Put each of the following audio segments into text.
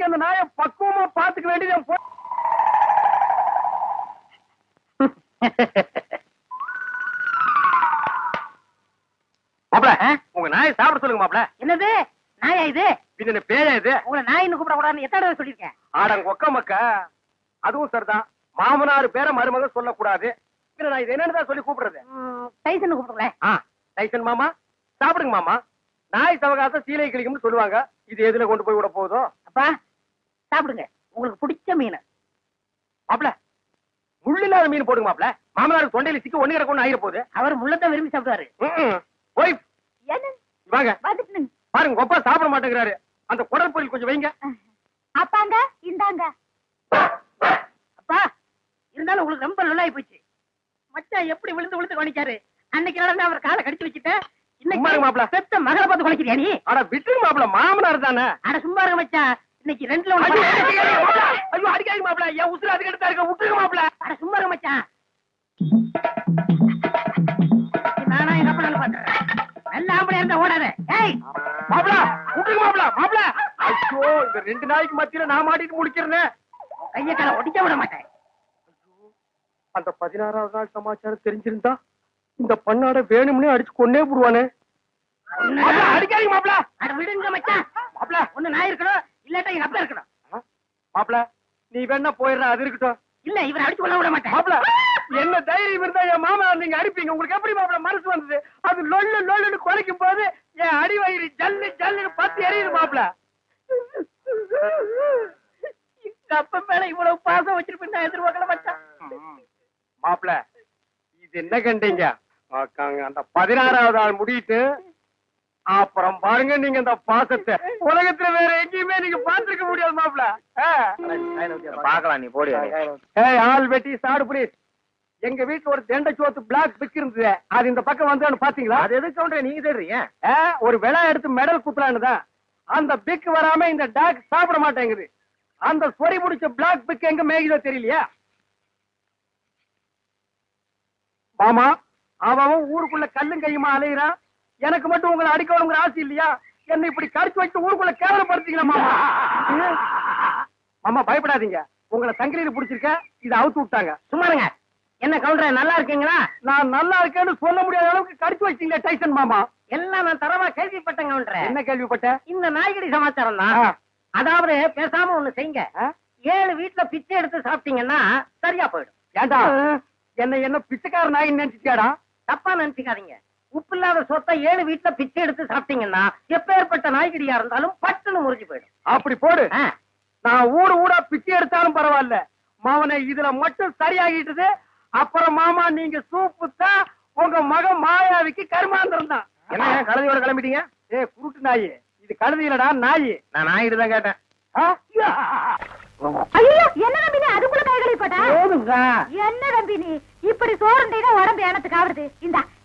அந்த நாயை பக்குவமா பாத்துக்க வேண்டியது மாப்ள. உங்க நாயை சாப்பிட சொல்லுங்க மாப்ள. என்னது நாயா இது? பின்ன பேயா இது? உங்களை நாயின்னு கூப்பிட கூடாதுன்னு எத்தனை தடவை சொல்லிருக்கேன்? ஆடங்க ஒக்க மக்க. அதுவும் சரிதான். மாமனார் பேரை மருமக சொல்லக்கூடாது. நான் இது என்னன்னு சொல்லி கூப்பிடுறது? டைசன் கூப்பிடுங்களேன். டைசன் மாமா சாப்பிடுங்க மாமா. நாய் சவகாசம் சீலை கிளிக்கும்னு சொல்லுவாங்க. இது எதுல கொண்டு போய் விட போதோ? அப்பா சாப்பிடுங்க, உங்களுக்கு பிடிச்ச மீன். மாப்ள முள்ளில்லாத மீன் போடுங்க மாப்ள. மாமனாருக்கு தொண்டையில சிக்க ஒண்ணு கிடக்கும் ஆயிர போகுது. அவர் முள்ளத்தான் விரும்பி சாப்பிடுவாரு. போய் வாங்க வந்துட்டு பாருங்க, கொப்பா சாப்பிட மாட்டேங்கிறாரு. அந்த குடல் பொரியல் கொஞ்சம் வைங்க. அப்பாங்க இந்தாங்க. அப்பா இருந்தாலும் உங்களுக்கு ரொம்ப நல்லாயி போச்சு. மச்சான் எப்படி விழுந்து விழுந்து கவனிச்சாரு. அன்னைக்கு நடந்து அவர் காலை கடிச்சு வச்சுட்டேன். இன்னைக்கு மாப்ள பெத்த மகளை பார்த்து குலைக்கிறியா நீ? அட விட்டுருங்க மாப்ள, மாமனார் தானே. அட சும்மா இருக்க மச்சான், இன்னைக்கு ரெண்டுல ஒண்ணு. ஐயோ அடிக்காதீங்க மாப்ள, என் உசுறு அதுக்கு எடுத்தா இருக்க. விட்டுருங்க மாப்ள. அட சும்மா இருக்க மச்சான். நானா என்ன பண்ணாலும் பண்றேன். நல்ல ஆம்பளை இருந்தா ஓடாத. ஏய் மாப்ள விட்டுருங்க மாப்ள. மாப்ள ஐயோ இந்த ரெண்டு நாய்க்கு மத்தியில நான் மாட்டிட்டு முடிக்கிறேன். கைய கால ஒடிக்க விட மாட்டேன். அந்த 16வது நாள் சமாச்சாரம் தெரிஞ்சிருந்தா இந்த பண்ணாட வேணும்னே அடிச்சு கொன்னே போடுவானே. அடிக்காதீங்க மாப்ள. அட விடுங்க மச்சான். மாப்ள ஒண்ணு நான் இருக்கணும், இல்லாட்டா எங்க அப்பா இருக்கணும். மாப்ள நீ வேணா போயிடுற, அது இருக்கட்டும். இல்ல இவரை அடிச்சு கொள்ள விட மாட்டேன். மாப்ள என்ன தைரியம் இருந்தா என் மாமா நீங்க அடிப்பீங்க? உங்களுக்கு எப்படி மாப்ள மனசு வந்தது? அது லொல்லு லொல்லுன்னு குலைக்கும் போது என் அடி வயிறு ஜல்லு ஜல்லுன்னு பத்தி எரியுது மாப்ள. அப்ப மேல இவ்வளவு பாசம் வச்சிருப்பேன் நான் எதிர்பார்க்கல மச்சான். மாப்ள இது என்ன கண்டீங்க? அந்த 16வது ஆள் முடியிட்டு அப்புறம் பாருங்க நீங்க இந்த பாசத்தை உலகத்துல வேற எங்கேயுமே நீங்க பாத்துருக்க முடியாது மாப்ள. பாக்கலாம், நீ போடி. ஆள் வெட்டி சாடு புரியுது. எங்க வீட்டுல ஒரு தெண்டை சோத்து பிளாக் பிக் இருந்தது. அது இந்த பக்கம் வந்து பாத்தீங்களா? அது எதுக்கு சொல்ற நீங்க தெரியுங்க? ஒரு விலை எடுத்து மெடல் குத்துலான்னுதான். அந்த பிக் வராம இந்த டாக் சாப்பிட மாட்டேங்குது. அந்த சொறி முடிச்ச பிளாக் பிக் எங்க மேய்தோ தெரியலையா மாமா? அவன் ஊருக்குள்ள கல்லும் கையுமா அலையிறான். எனக்கு மட்டும் உங்களை அடிக்கணுங்கிற ஆசை இல்லையா? என்ன இப்படி கடிச்சு வச்சு ஊருக்குள்ள கேவலப்படுத்தீங்களா மாமா? மாமா பயப்படாதீங்க, உங்களை சங்கிலியில புடிச்சிருக்க. இதை அவுத்து விட்டாங்க. சும்மாருங்க. என்ன கவுண்டர நல்லா இருக்கீங்களா? நான் நல்லா இருக்கேன்னு சொல்ல முடியாத அளவுக்கு கடிச்சு வச்சீங்களே டைசன் மாமா. எல்லாம் நான் தரமா கேள்விப்பட்டேன் கவுண்டர. என்ன கேள்விப்பட்ட? இந்த நாய்கடி சமாச்சாரம் தான். அதாவது பேசாம ஒண்ணு செய்யுங்க. 7 வீட்டுல பிச்சை எடுத்து சாப்பிட்டீங்கன்னா சரியா போயிடும். ஏண்டா என்ன பிச்சைக்கார நாய் நினைச்சிட்டியாடா? தப்பா நினைச்சுக்காதீங்க. உப்பு இல்லாத சொத்தை 7 வீட்டுல பிச்சை எடுத்து சாப்பிட்டீங்கன்னா எப்பேற்பட்ட நாய்கடியா இருந்தாலும் பட்டுன்னு முறிஞ்சு போயிடும். அப்படி போடு. நான் ஊடா பிச்சை எடுத்தாலும் பரவாயில்ல, மாவனை இதுல மட்டும் சரியாகிட்டுது. அப்புறம் மாமா நீங்க சூப்பு தான் உங்க மகன் மாயாவிக்கு கருமாந்திரம் தான். என்ன கழுதையோட கிளம்பிட்டீங்க? குருட்டு நாய் இது, கழுதி இல்லடா நாய். நான் நாயிட்டு தான் கேட்டேன். ஐயோ என்ன நம்பினி அதுக்குள்ள கைகளை போட்டா? என்ன நம்பினி இப்படி சோறுண்டா உடம்பு எனத்துக்கு ஆகுது.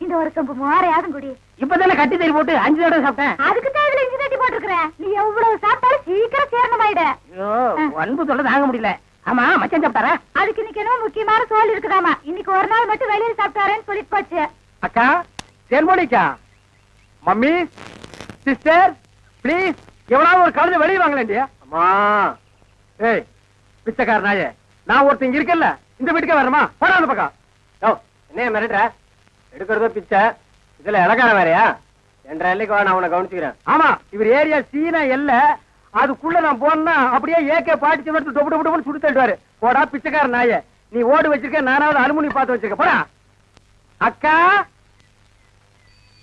இந்த ஒரு சொம்பு மோரையாதும் குடி. இப்பதானே கட்டி தறி போட்டு 5 தடவை சாப்பிட்டேன். அதுக்கு தான் இதுல இஞ்சி தட்டி போட்டுருக்கேன். நீ எவ்வளவு சாப்பிட்டாலும் சீக்கிரம் சேரணமாயிட. ஐயோ அன்பு சொல்ல தாங்க முடியல. ஆமா மச்சான் சாப்பிட்டாரா? அதுக்கு இன்னைக்கு என்ன முக்கியமான சோல் இருக்குதாமா. இன்னைக்கு ஒரு நாள் மட்டும் வெளியில சாப்பிட்டாரேன்னு சொல்லிட்டு போச்சு. அக்கா செல்மோனிக்கா, மம்மி, சிஸ்டர் பிளீஸ் எவ்வளவு ஒரு கழுதை வெளியே வாங்கலேண்டியா? அம்மா ஏய் பிச்சைக்கார நாயே, நான் ஒருத்தங்க இருக்கல இந்த வீட்டுக்கே வரமா? போடா அந்த பக்கம். என்ன மிரட்டுற? எடுக்கிறதோ பிச்சை, இதுல இலக்கார வேறையா? 2 எல்லைக்கு வா, நான் உன்னை கவனிச்சுக்கிறேன். ஆமா இவர் ஏரியா சீனா எல்ல, அதுக்குள்ள நான் போனா அப்படியே ஏகே பாட்டி எடுத்து டொப்பு டொப்பு டொப்புன்னு சுட்டு தள்ளுவாரு. போடா பிச்சைக்கார நாயே, நீ ஓடு வச்சிருக்க, நானாவது அலுமினி பார்த்து வச்சிருக்க. போடா. அக்கா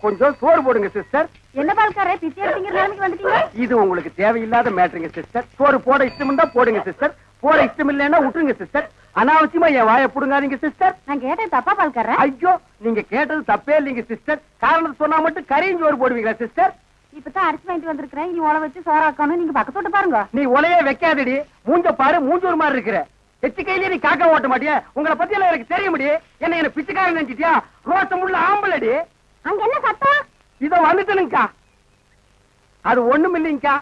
கொஞ்சம் சோறு போடுங்க சிஸ்டர். என்ன பால்காரே பிச்சை எடுத்தீங்க நிலைமைக்கு வந்துட்டீங்க? இது உங்களுக்கு தேவையில்லாத மேட்டருங்க சிஸ்டர். சோறு போட இஷ்டம் தான் போடுங்க சிஸ்டர், போட இஷ்டம் இல்லைன்னா விட்டுருங்க சிஸ்டர். அனாவசியமா என் வாயை புடுங்காதீங்க சிஸ்டர். நான் கேட்டேன் தப்பா பால்காரே? ஐயோ நீங்க கேட்டது தப்பே இல்லைங்க சிஸ்டர். காரணம் சொன்னா மட்டும் கரையும் சோறு போடுவீங்களா சிஸ்டர்? இப்பதான் அரிசி வாங்கிட்டு வந்திருக்கிறேன். இனி உழ வச்சு சோறாக்கணும். நீங்க பக்கத்தோட்டு பாருங்க. நீ உலையே வைக்காதடி, மூஞ்ச பாரு, மூஞ்சூர் மாதிரி இருக்கிற. எச்சு கையிலே நீ காக்க ஓட்ட மாட்டியா? உங்களை பத்தி எல்லாம் எனக்கு தெரிய முடியும். என்ன பிச்சைக்காரன் நினைச்சிட்டியா? ரோசம் உள்ள ஆம்பளடி. அங்க என்ன சத்தம்? இதோ வந்துட்டனுங்கக்கா. அது ஒண்ணும் இல்லைங்கக்கா,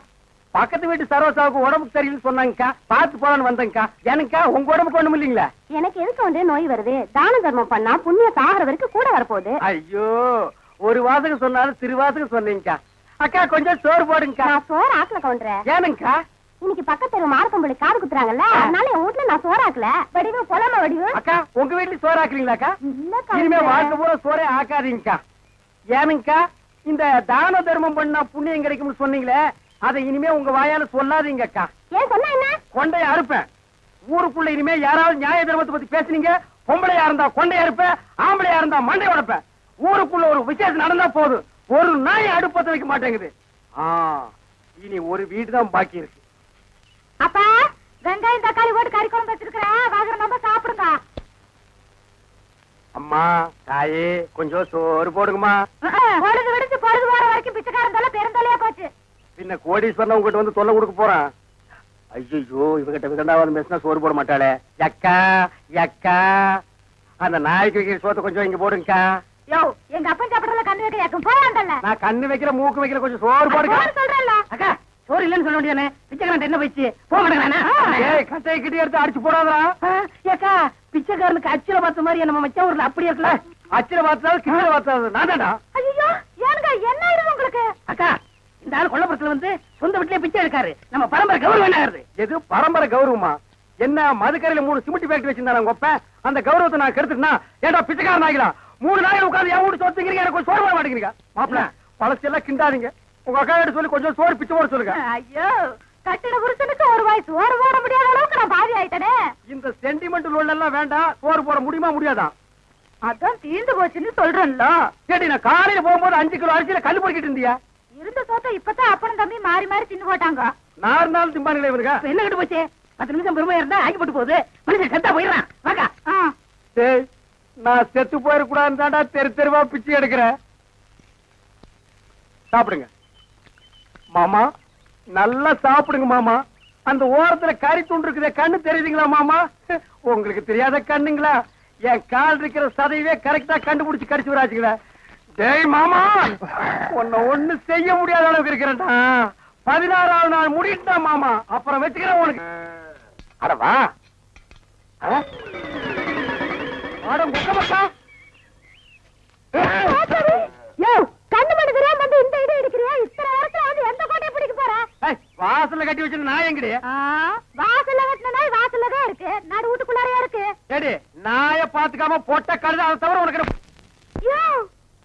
பக்கத்து வீட்டு சரோசாவுக்கு உடம்புக்கு சரியில்லைன்னு சொன்னாங்கக்கா, பார்த்து போலான்னு வந்தேங்கக்கா. எனக்கா உங்க உடம்புக்கு ஒண்ணும் இல்லைங்களா? எனக்கு எதுக்கு வந்து நோய் வருது? தான தர்மம் பண்ணா புண்ணியம் சாகர வரைக்கும் கூட வரப்போகுது. ஐயோ ஒரு வாசகம் சொன்னாலும் திருவாசகம் சொன்னீங்கக்கா. அக்கா கொஞ்சம் சோறு போடுங்கக்கா. நான் சோறு ஆக்கல கவுண்டர. ஏனுங்கக்கா? இன்னைக்கு பக்கத்துல மாரப்பம்பளி காது குத்துறாங்கல்ல அதனால என் வீட்டுல நான் சோறாக்கல வடிவு பொலம வடிவு அக்கா உங்க வீட்டுல சோறு ஆக்குறீங்களாக்கா இல்லக்கா இனிமே வாழ்க்கை பூரா சோறே ஆக்காதீங்கக்கா ஏனுங்கக்கா இந்த தான தர்மம் பண்ணா புண்ணியம் கிடைக்கும்னு சொன்னீங்களே அதை இனிமே உங்க வாயால சொல்லாதீங்க அக்கா ஏன் சொன்னா என்ன கொண்டைய அறுப்பேன் ஊருக்குள்ள இனிமே யாராவது நியாய தர்மத்தை பத்தி பேசுனீங்க பொம்பளையா இருந்தா கொண்டைய அறுப்பேன் ஆம்பளையா இருந்தா மண்டை உடைப்பேன் ஊருக்குள்ள ஒரு விசேஷம் நடந்தா போதும் ஒரு நாய் அடுப்பத்த வைக்க மாட்டேங்குது இனி ஒரு வீடு தான் பாக்கி இருக்கு அப்பா வெங்காயம் தக்காளி போட்டு கறி குழம்பு வச்சிருக்கிறேன் வாங்குற நம்ம சாப்பிடுங்க அம்மா தாயே கொஞ்சம் சோறு போடுங்கம்மா பொழுது விடுச்சு பொழுது போற வரைக்கும் பிச்சைக்காரன் தொல்லை பெருந்தொல்லையா போச்சு பின்ன கோடீஸ்வரன் உங்ககிட்ட வந்து தொல்லை கொடுக்க போறான் ஐயோ இவகிட்ட விதண்டாவது பேசினா சோறு போட மாட்டாளே யக்கா யக்கா அந்த நாய்க்கு வைக்கிற சோத்தை கொஞ்சம் இங்க போடுங்கக்கா யோ எங்க அப்பன் சாப்பிடறதுல கண்ணு வைக்க யாக்கும் போவாண்டல்ல நான் கண்ணு வைக்கிற மூக்கு வைக்கிற கொஞ்சம் சோறு போடுங்க சொல்றேன்ல அக்கா சோறு இல்லன்னு சொல்ல வேண்டியதானே பிச்சைக்காரன் என்ன போயிடுச்சு போக மாட்டேங்கிறானா ஏய் கட்டையை கிட்டி எடுத்து அடிச்சு போடாதா ஏக்கா பிச்சைக்காரனுக்கு அச்சுல பார்த்த மாதிரி நம்ம மச்ச ஊர்ல அப்படி இருக்கல அச்சில பார்த்தாலும் கிட்ட பார்த்தாலும் நான் தானா ஐயோ ஏனுங்க என்ன ஆயிடுது உங்களுக்கு அக்கா இந்த ஆள் கொல்லப்புறத்துல வந்து சொந்த வீட்லயே பிச்சை எடுக்காரு நம்ம பரம்பரை கௌரவம் என்ன ஆகுது எது பரம்பரை கௌரவமா என்ன மதுக்கரையில 3 சிமெண்ட் ஃபேக்டரி வச்சிருந்தாங்க உங்க அப்ப அந்த கௌரவத்தை நான் கெடுத்துட்டா ஏடா பிச்சைக்காரன் ஆகிடா 3 நாள் உட்கார்ந்து என் வீட்டு சொத்துக்கிறீங்க எனக்கு சோறு போட மாட்டேங்கிறீங்க மாப்பிள்ள பழசெல்லாம் கிண்டாதீங்க உங்க அக்கா கிட்ட சொல்லி கொஞ்சம் சோறு பிச்சை போட சொல்லுங்க ஐயோ கட்டின புருஷனுக்கு ஒரு வாய் சோறு போட முடியாத அளவுக்கு நான் பாதி ஆயிட்டனே இந்த சென்டிமெண்ட் லோன் எல்லாம் வேண்டாம் சோறு போட முடியுமா முடியாதா அதான் தீர்ந்து போச்சுன்னு சொல்றேன்ல கேட்டி நான் காலையில போகும்போது 5 கிலோ அரிசியில கல் பொறுக்கிட்டு இருந்தியா இருந்த சோத்தை இப்பதான் அப்பனும் தம்பி மாறி மாறி தின்னு போட்டாங்க நான் இருந்தாலும் திம்பானுங்களே இவனுங்க இப்ப என்ன கட்டு போச்சு 10 நிமிஷம் பெருமையா இருந்தா ஆக்கி போட்டு போகுது மனுஷன் செத்தா போயிடுறான் வாக்கா டேய் நான் செத்து போயிடக்கூடாதுன்னு தாண்டா தெருவா பிச்சை எடுக்கிறேன் சாப்பிடுங்க மாமா நல்லா சாப்பிடுங்க மாமா அந்த ஓரத்துல கறி துண்டு இருக்குதே கண்ணு தெரியுதுங்களா மாமா உங்களுக்கு தெரியாத கண்ணுங்களா என் கால் இருக்கிற சதையவே கரெக்டா கண்டுபிடிச்சு கடிச்சு வராச்சுங்களா டேய் மாமா உன்னை ஒண்ணு செய்ய முடியாத அளவுக்கு இருக்கிறேன்டா 16வது நாள் முடிட்டா மாமா அப்புறம் வச்சுக்கிறேன் உனக்கு அடவா கண்ணு மணி தெரியாம வந்து இந்த இடம் எடுக்கிறியா இத்தனை நேரத்துல வந்து எந்த கோட்டையை பிடிக்க போற வாசல்ல கட்டி வச்சு நான் எங்கடி வாசல்ல கட்டின நாய் வாசல்ல தான் இருக்கு நடு வீட்டுக்குள்ளாரையா இருக்கு ஏடி நாய பாத்துக்காம போட்ட கழுத அதை தவிர உனக்கு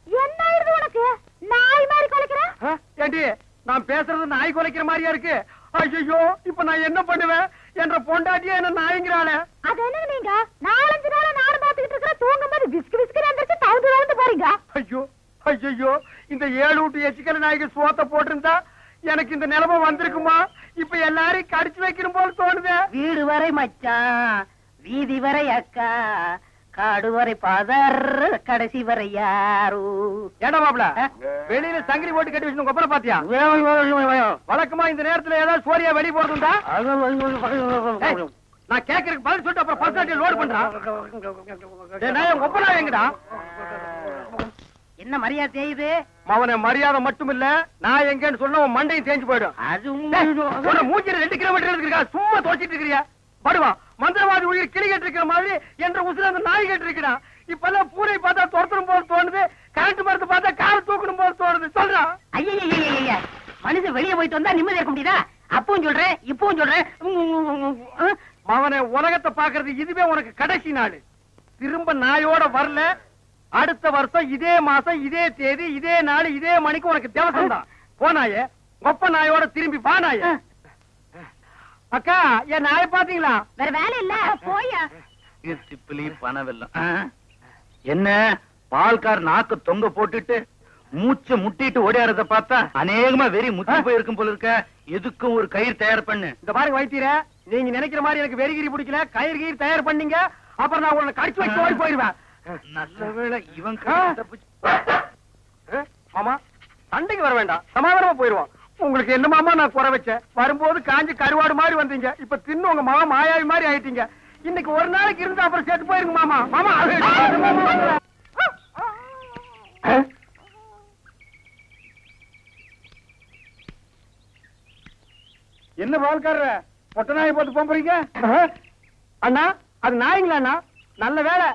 என்ன ஆயிடுது உனக்கு நாய் மாதிரி குலைக்கிற ஏண்டி நான் பேசுறது நாய் குலைக்கிற மாதிரியா இருக்கு ஐயோ இப்ப நான் என்ன பண்ணுவேன் என்ற பொண்டாட்டியா என்ன நாய்ங்கிறாளே அது என்ன நீங்க 4-5 நாளா நானும் பாத்துக்கிட்டு இருக்கிற தூங்கும் போது விஸ்கு விஸ்கு எந்திரிச்சு தவுந்து போறீங்க ஐயோ ஐயோ இந்த 7 வீட்டு எச்சிக்கல நாய்க்கு சோத்த போட்டிருந்தா எனக்கு இந்த நிலைமை வந்திருக்குமா இப்ப எல்லாரையும் கடிச்சு வைக்கணும் போல தோணுது வீடு வரை மச்சான் வீதி வரை அக்கா காடு வரை பாதர் கடைசி வரை யாரு ஏடா மாப்ள வெளியில சங்கிலி போட்டு கட்டி வச்சு கொப்பரை பாத்தியா வழக்கமா இந்த நேரத்துல ஏதாவது சோரியா வெளிய போறதுண்டா நான் கேக்குறதுக்கு பதில் சொல்லிட்டு அப்புறம் பர்சனாலிட்டி லோட் பண்றான் கொப்பரா எங்கடா என்ன மரியாதை செய்யுது அவனை மரியாதை மட்டும் இல்ல நான் எங்கன்னு சொன்ன உன் மண்டையும் தேஞ்சு போயிடும் அது மூஞ்சில 2 கிலோமீட்டர் இருக்கா சும்மா தோச்சிட்டு இருக்கிறியா படுவா மந்திரவாதி உயிர் கிளி கேட்டு இருக்கிற மாதிரி என்ற உசுல அந்த நாய் கேட்டு இருக்கிறா இப்பெல்லாம் பூனை பார்த்தா துரத்தணும் போல தோணுது கரண்ட் மரத்தை பார்த்தா காரை தூக்கணும் போல தோணுது சொல்றான் ஐயா மனுஷன் வெளியே போயிட்டு வந்தா நிம்மதி இருக்க முடியுதா அப்பவும் சொல்றேன் இப்பவும் சொல்றேன் அவனை உலகத்தை பாக்குறது இதுவே உனக்கு கடைசி நாள் திரும்ப நாயோட வரல அடுத்த வருஷம் இதே மாசம் இதே தேதி இதே நாள் இதே மணிக்கு உனக்கு தேவசம் தான் போனாயே கொப்ப நாயோட திரும்பி பானாய அக்கா என் நாய பாத்தீங்களா வேற வேலை இல்ல போயா திப்பிலி பணவெல்லாம் என்ன பால்கார் நாக்கு தொங்க போட்டுட்டு மூச்ச முட்டிட்டு ஓடியாரத பார்த்தா அநேகமா வெறி முத்தி போயிருக்கும் போல இருக்க எதுக்கும் ஒரு கயிறு தயார் பண்ணு இந்த பாருங்க வைத்தீர நீங்க நினைக்கிற மாதிரி எனக்கு வெறிகிரி பிடிக்கல கயிறு கயிறு தயார் பண்ணீங்க அப்புறம் நான் உங்களை கடிச்சு வச்சு ஓடி போயிருவேன் நல்ல வேளை இவன் மாமா சண்டைக்கு வர வேண்டாம் சமாதானமா போயிருவோம் உங்களுக்கு என்ன மாமா நான் குறை வச்சேன் வரும்போது காஞ்சி கருவாடு மாதிரி வந்தீங்க இப்ப தின்னு உங்க மாமா மாயாவி மாதிரி ஆயிட்டீங்க இன்னைக்கு ஒரு நாளைக்கு இருந்து அப்புறம் செத்து போயிருங்க மாமா மாமா என்ன பால்காரர பொட்ட நாயை போட்டு போறீங்க அண்ணா அது நாய்ங்களா அண்ணா நல்ல வேலை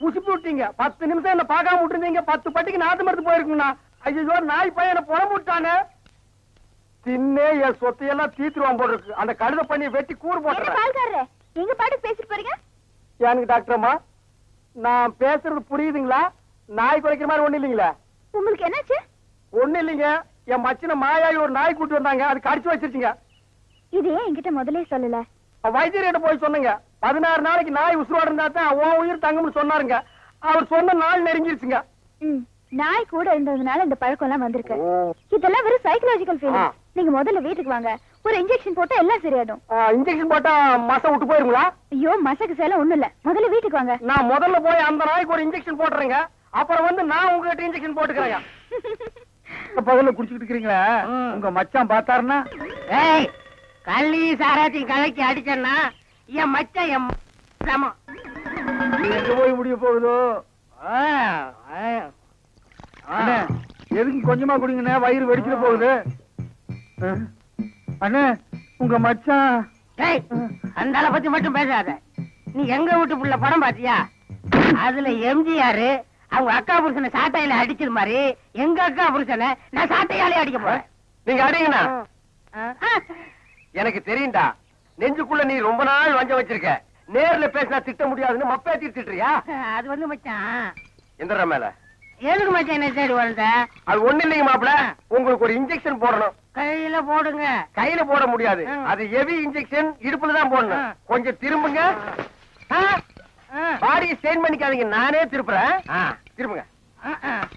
புசிப்பு விட்டீங்க 10 நிமிஷம் என்ன பார்க்காம விட்டுருந்தீங்க 10 பட்டிக்கு நாத்து மருந்து போயிருக்குங்கண்ணா ஐயோ நாய் பையனை புறம்பு விட்டானே தின்னே என் சொத்தையெல்லாம் தீத்துருவான் போல இருக்கு. அந்த கழுத பண்ணி வெட்டி கூறு போட்டுறேன். பால்காரரே, எங்க பாட்டுக்கு பேசிட்டு போறீங்க? எனக்கு டாக்டர் அம்மா, நான் பேசுறது புரியுதுங்களா? நாய் குறைக்கிற மாதிரி ஒண்ணு இல்லைங்களா? உங்களுக்கு என்னாச்சு? ஒண்ணு இல்லைங்க, என் மச்சின மாயாயி ஒரு நாய் கூட்டி வந்தாங்க, அது கடிச்சு வச்சிருச்சுங்க. இது ஏன் என்கிட்ட முதல்ல சொல்லல? வைத்தியர்கிட்ட போய் சொன்னங்க. 16 நாளைக்கு நாய் உசுரோட இருந்தா தான் உன் உயிர் தங்கும்னு சொன்னாருங்க. அவர் சொன்ன நாள் நெருங்கிருச்சுங்க. நாய் கூட இருந்ததுனால இந்த பழக்கம் எல்லாம் வந்திருக்கு. இதெல்லாம் வெறும் சைக்கலாஜிக்கல் ஃபீலிங். நீங்க முதல்ல வீட்டுக்கு வாங்க, ஒரு இன்ஜெக்ஷன் போட்டா எல்லாம் சரியாடும். இன்ஜெக்ஷன் போட்டா மசை விட்டு போயிருங்களா? ஐயோ, மசக்கு சேலம் ஒண்ணும் இல்ல. முதல்ல வீட்டுக்கு வாங்க. நான் முதல்ல போய் அந்த நாய்க்கு ஒரு இன்ஜெக்ஷன் போட்டுறேங்க. அப்புறம் வந்து நான் உங்ககிட்ட இன்ஜெக்ஷன் போட்டுக்கிறேங்க. பகல்ல குடிச்சுக்கிட்டு இருக்கீங்களா? உங்க மச்சான் பார்த்தாருன்னா கள்ளி சாராத்தி கலக்கி அடிச்சேன்னா என் மச்சான் என் சமம். எங்க போய் முடிய போகுதோ? அண்ணே, எதுக்கு கொஞ்சமா குடிங்கண்ணே, வயிறு வெடிச்சிட போகுது. அண்ணே, உங்க மச்சான். அந்த ஆளை பத்தி மட்டும் பேசாத. நீ எங்க வீட்டு புள்ள படம் பாத்தியா? அதுல எம்ஜிஆர் அவங்க அக்கா புருஷனை சாட்டையில அடிச்சது மாதிரி எங்க அக்கா புருஷனை நான் சாட்டையாலே அடிக்க போறேன். நீங்க அடிங்கண்ணா. எனக்கு தெரியும்டா, நெஞ்சுக்குள்ள நீ ரொம்ப நாள் வஞ்ச வச்சிருக்க. நேர்ல பேசினா திட்ட முடியாதுன்னு மப்பே திட்டுறியா? அது வந்து மச்சான் எந்திர மேல எதுக்கு மச்சான் என்ன தேடி வந்த? அது ஒண்ணு இல்லைங்க மாப்பிள, உங்களுக்கு ஒரு இன்ஜெக்ஷன் போடணும். கையில போடுங்க. கையில போட முடியாது, அது ஹெவி இன்ஜெக்ஷன், இடுப்புல தான் போடணும். கொஞ்சம் திரும்புங்க. பாடியை ஸ்டெயின் பண்ணிக்காதீங்க, நானே திருப்புறேன். திரும்புங்க.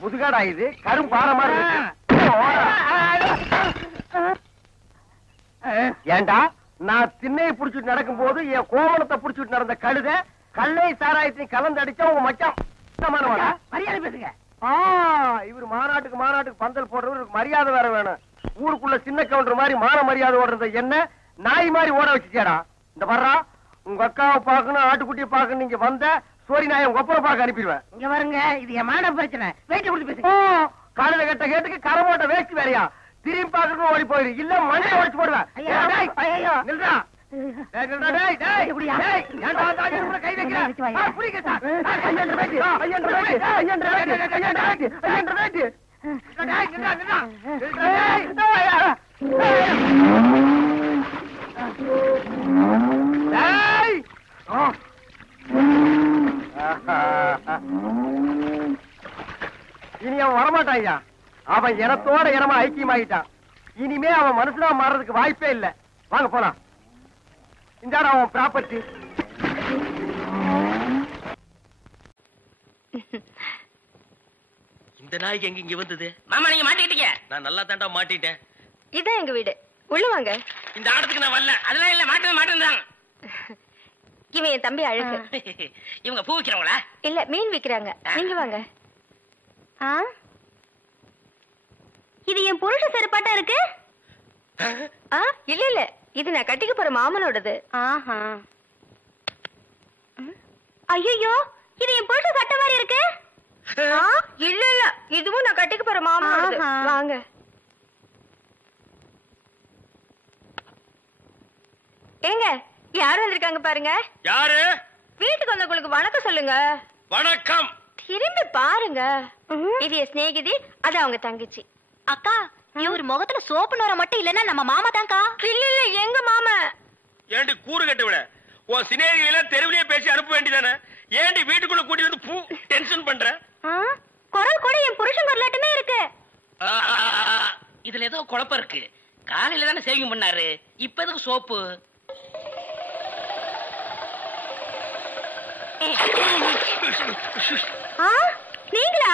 முதுகாடா இது, கரும் பாறை மாதிரி இருக்கு. ஏண்டா, நான் திண்ணையை புடிச்சிட்டு நடக்கும் போது என் கோவணத்தை புடிச்சிட்டு நடந்த கழுத கல்லை சாராயத்தையும் கலந்து அடிச்சா உங்க மச்சான் மரியாதை பேசுங்க. இவரு மாநாட்டுக்கு பந்தல் போடுறவருக்கு மரியாதை வேற வேணும். ஊருக்குள்ள சின்ன கவுண்டர் மாதிரி மான மரியாதை ஓடுறத என்ன நாய் மாதிரி ஓட வச்சுச்சேடா. இந்த வர்றா, உங்க அக்காவை பாக்கணும், ஆட்டுக்குட்டியை பாக்கணும். நீங்க வந்த சோரி நாயை உங்க ஒப்பனை பார்க்க அனுப்பிடுவேன். இங்க வருங்க, இது என் மான பிரச்சனை. வெயிட் கொடுத்து பேசுங்க. காலையில கட்ட கேட்டுக்கு கரை போட்ட வேஸ்ட் வேறையா? திரும்பி பாக்கணும் ஓடி போயிரு, இல்ல மண்ணை உடைச்சு போடுவேன். நில்றா. கை இனி அவன் வரமாட்டான். அவன் இனத்தோட இனமா ஐக்கியமாயிட்டான். இனிமே அவன் மனுஷனா மாறதுக்கு வாய்ப்பே இல்ல. வாங்க போலாம். இந்த அவன் ப்ராப்பர்ட்டி. இந்த நாய்க்கு எங்க இங்க வந்தது? மாமா நீங்க மாட்டிக்கிட்டீங்க. நான் நல்லா தாண்டா மாட்டிட்டேன். இதான் எங்க வீடு, உள்ள வாங்க. இந்த ஆடத்துக்கு நான் வரல. அதெல்லாம் இல்ல, மாட்டேன். இவன் என் தம்பி அழகு. இவங்க பூ விக்கிறவங்களா? இல்ல, மீன் விக்கிறாங்க. நீங்க வாங்க. இது என் புருஷ செருப்பாட்டா இருக்கு. இல்ல இல்ல, இது நான் கட்டிக்க போற மாமனோடது. ஐயோ, இது என் புருஷ சட்டை மாதிரி இருக்கு. இல்ல இல்ல, இதுவும் நான் கட்டிக்க போற மாமனோடது. வாங்க. ஏங்க, யாரு வந்திருக்காங்க பாருங்க. யாரு? வீட்டுக்கு வந்தவங்களுக்கு வணக்கம் சொல்லுங்க. வணக்கம். திரும்பி பாருங்க. இது என் சிநேகிதி, அது அவங்க தங்கச்சி. அக்கா, இவர் முகத்துல சோப்பு நோர மட்டும் இல்லன்னா நம்ம மாமா தான்க்கா. இல்ல இல்ல, எங்க மாமா. ஏண்டி கூறு கட்டு விட, உன் சினேகிகளை தெருவிலேயே பேசி அனுப்ப வேண்டியதானே? ஏண்டி வீட்டுக்குள்ள கூட்டி வந்து பூ டென்ஷன் பண்ற? குரல் கூட என் புருஷன் குரலாட்டமே இருக்கு. இதுல ஏதோ குழப்பம் இருக்கு. காலையில தானே சேவிங் பண்ணாரு, இப்ப எதுக்கு சோப்பு? நீங்களா?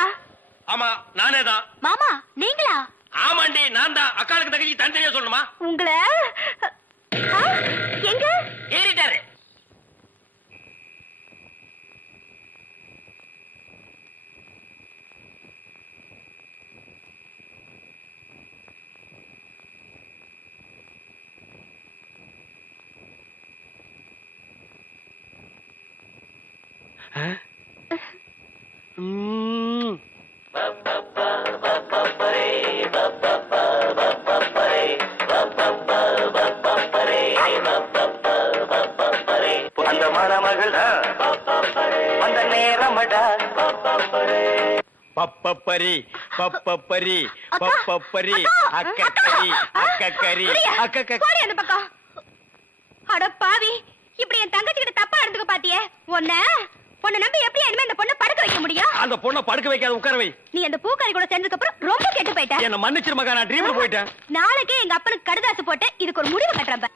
ஆமா, நானே தான். மாமா நீங்களா? ஆமாண்டி, நான் தான். அக்காளுக்கு தங்கச்சி தனித்தனியா சொல்லணுமா? உங்களை எங்க ஏறிட்டாரு. அந்த மணமகள் அந்த நேரமடா பப்பப்பரி பப்பரி பப்பரி அக்கக்கரி அக்கக்கரி போடி அந்த பக்கம். அட பாவி, இப்படி என் தங்கச்சி கிட்ட தப்பா நடந்துக்க பாத்தியே. உன்னை நம்பி எப்படி இனிமே இந்த பொண்ணை படுக்க வைக்க முடியும்? அந்த பொண்ணை படுக்க வைக்காத, உட்கார வை. நீ அந்த பூக்காரி கூட சேர்ந்ததுக்கு அப்புறம் ரொம்ப கெட்டு போயிட்ட. என்ன மன்னிச்சிரு மகா, நான் ட்ரீம்ல போயிட்டேன். நாளைக்கே எங்க அப்பனுக்கு கடுதாசு போட்டு இதுக்கு ஒரு முடிவு கட்டுறப்ப.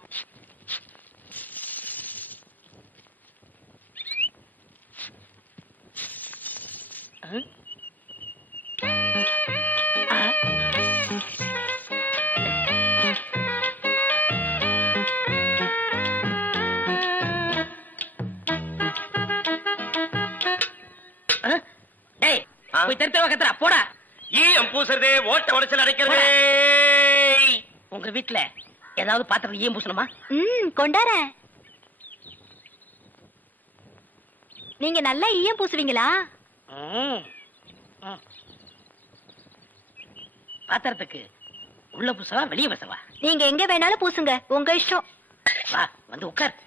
போடா. ஈயம் பூசுறதே, ஓட்ட உடைச்சல் அடைக்கிறதே. உங்க வீட்டுல ஏதாவது பாத்திரம் ஈயம் பூசணுமா? கொண்டாரேன். நீங்க நல்லா ஈயம் பூசுவீங்களா? பாத்திரத்துக்கு உள்ள பூசவா வெளியே பூசவா? நீங்க எங்க வேணாலும் பூசுங்க, உங்க இஷ்டம். வா வந்து உட்கார்.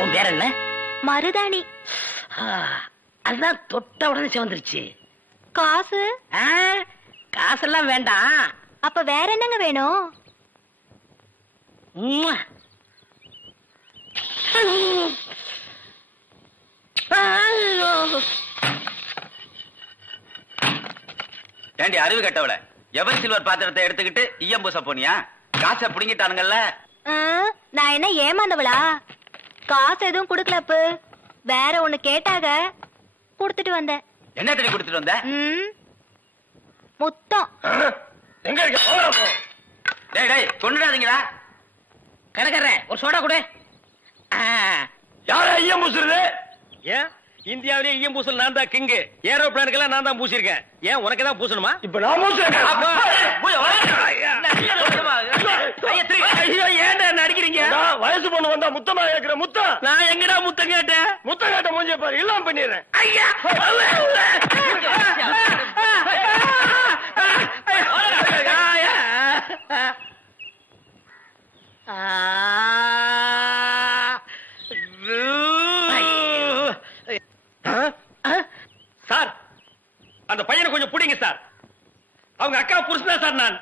உன் பேர் என்ன? மருதாணி. அதுதான் தொட்ட உடனே சிவந்துருச்சு. காசு? காசெல்லாம் வேண்டாம். அப்ப வேற என்னங்க வேணும்? ஏண்டி அறிவு கட்டவள, எவர் சில்வர் பாத்திரத்தை எடுத்துக்கிட்டு ஈயம் பூச போனியா? காசை புடுங்கிட்டானுங்கல்ல. நான் என்ன ஏமாந்தவளா? காசு எதுவும் குடுக்கலப்பு, வேற ஒண்ணு கேட்டாக குடுத்துட்டு வந்தேன். என்ன தண்ணி கொடுத்துட்டு வந்த? முத்தம். எங்க இருக்க? டேய் டேய், கொண்டுடாதீங்கடா. கடைக்கார ஒரு சோடா கொடு. யாரா ஈயம் பூசுறது? ஏன் இந்தியாவிலே ஈயம் பூசல் நான் தான் கிங்கு. ஏரோப்ளானுக்கெல்லாம் நான் தான் பூசிருக்கேன். ஏன் உனக்கு தான் பூசணுமா? இப்ப நான் பூசுறேன். ஏன்டா நடிக்கிறீங்க? வயசு பொண்ணு வந்தா முத்தமா கேக்குற முத்தம். நான் எங்கடா முத்தம் கேட்டேன்? முத்தம் கேட்ட மூஞ்சிய பாரு, எல்லாம் பண்ணிடுறேன். ஐயா சார், அந்த பையனை கொஞ்சம் புடிங்க சார். அவங்க அக்கா புருஷனா சார் நான்.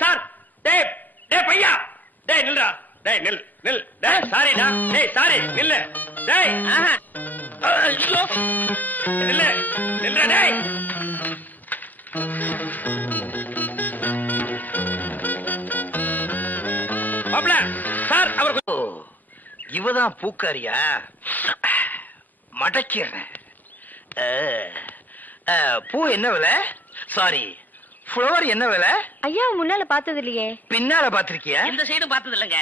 சார், டேய் டேய் பையா, டேய் நில்றா. டேய் நில் நில். டேய் சாரிடா. டேய் சாரி நில்லு. டேய் ஐயோ நில்லு நில்றா. டேய் மாப்ள சார், அவர் இவதான் பூக்காரியா? மடக்கிறேன். பூ என்ன விலை? சாரி, ஃப்ளவர் என்ன விலை? ஐயா முன்னால பார்த்தது இல்லையே. பின்னால பாத்திருக்கியா? இந்த சைடும் பார்த்தது இல்லைங்க.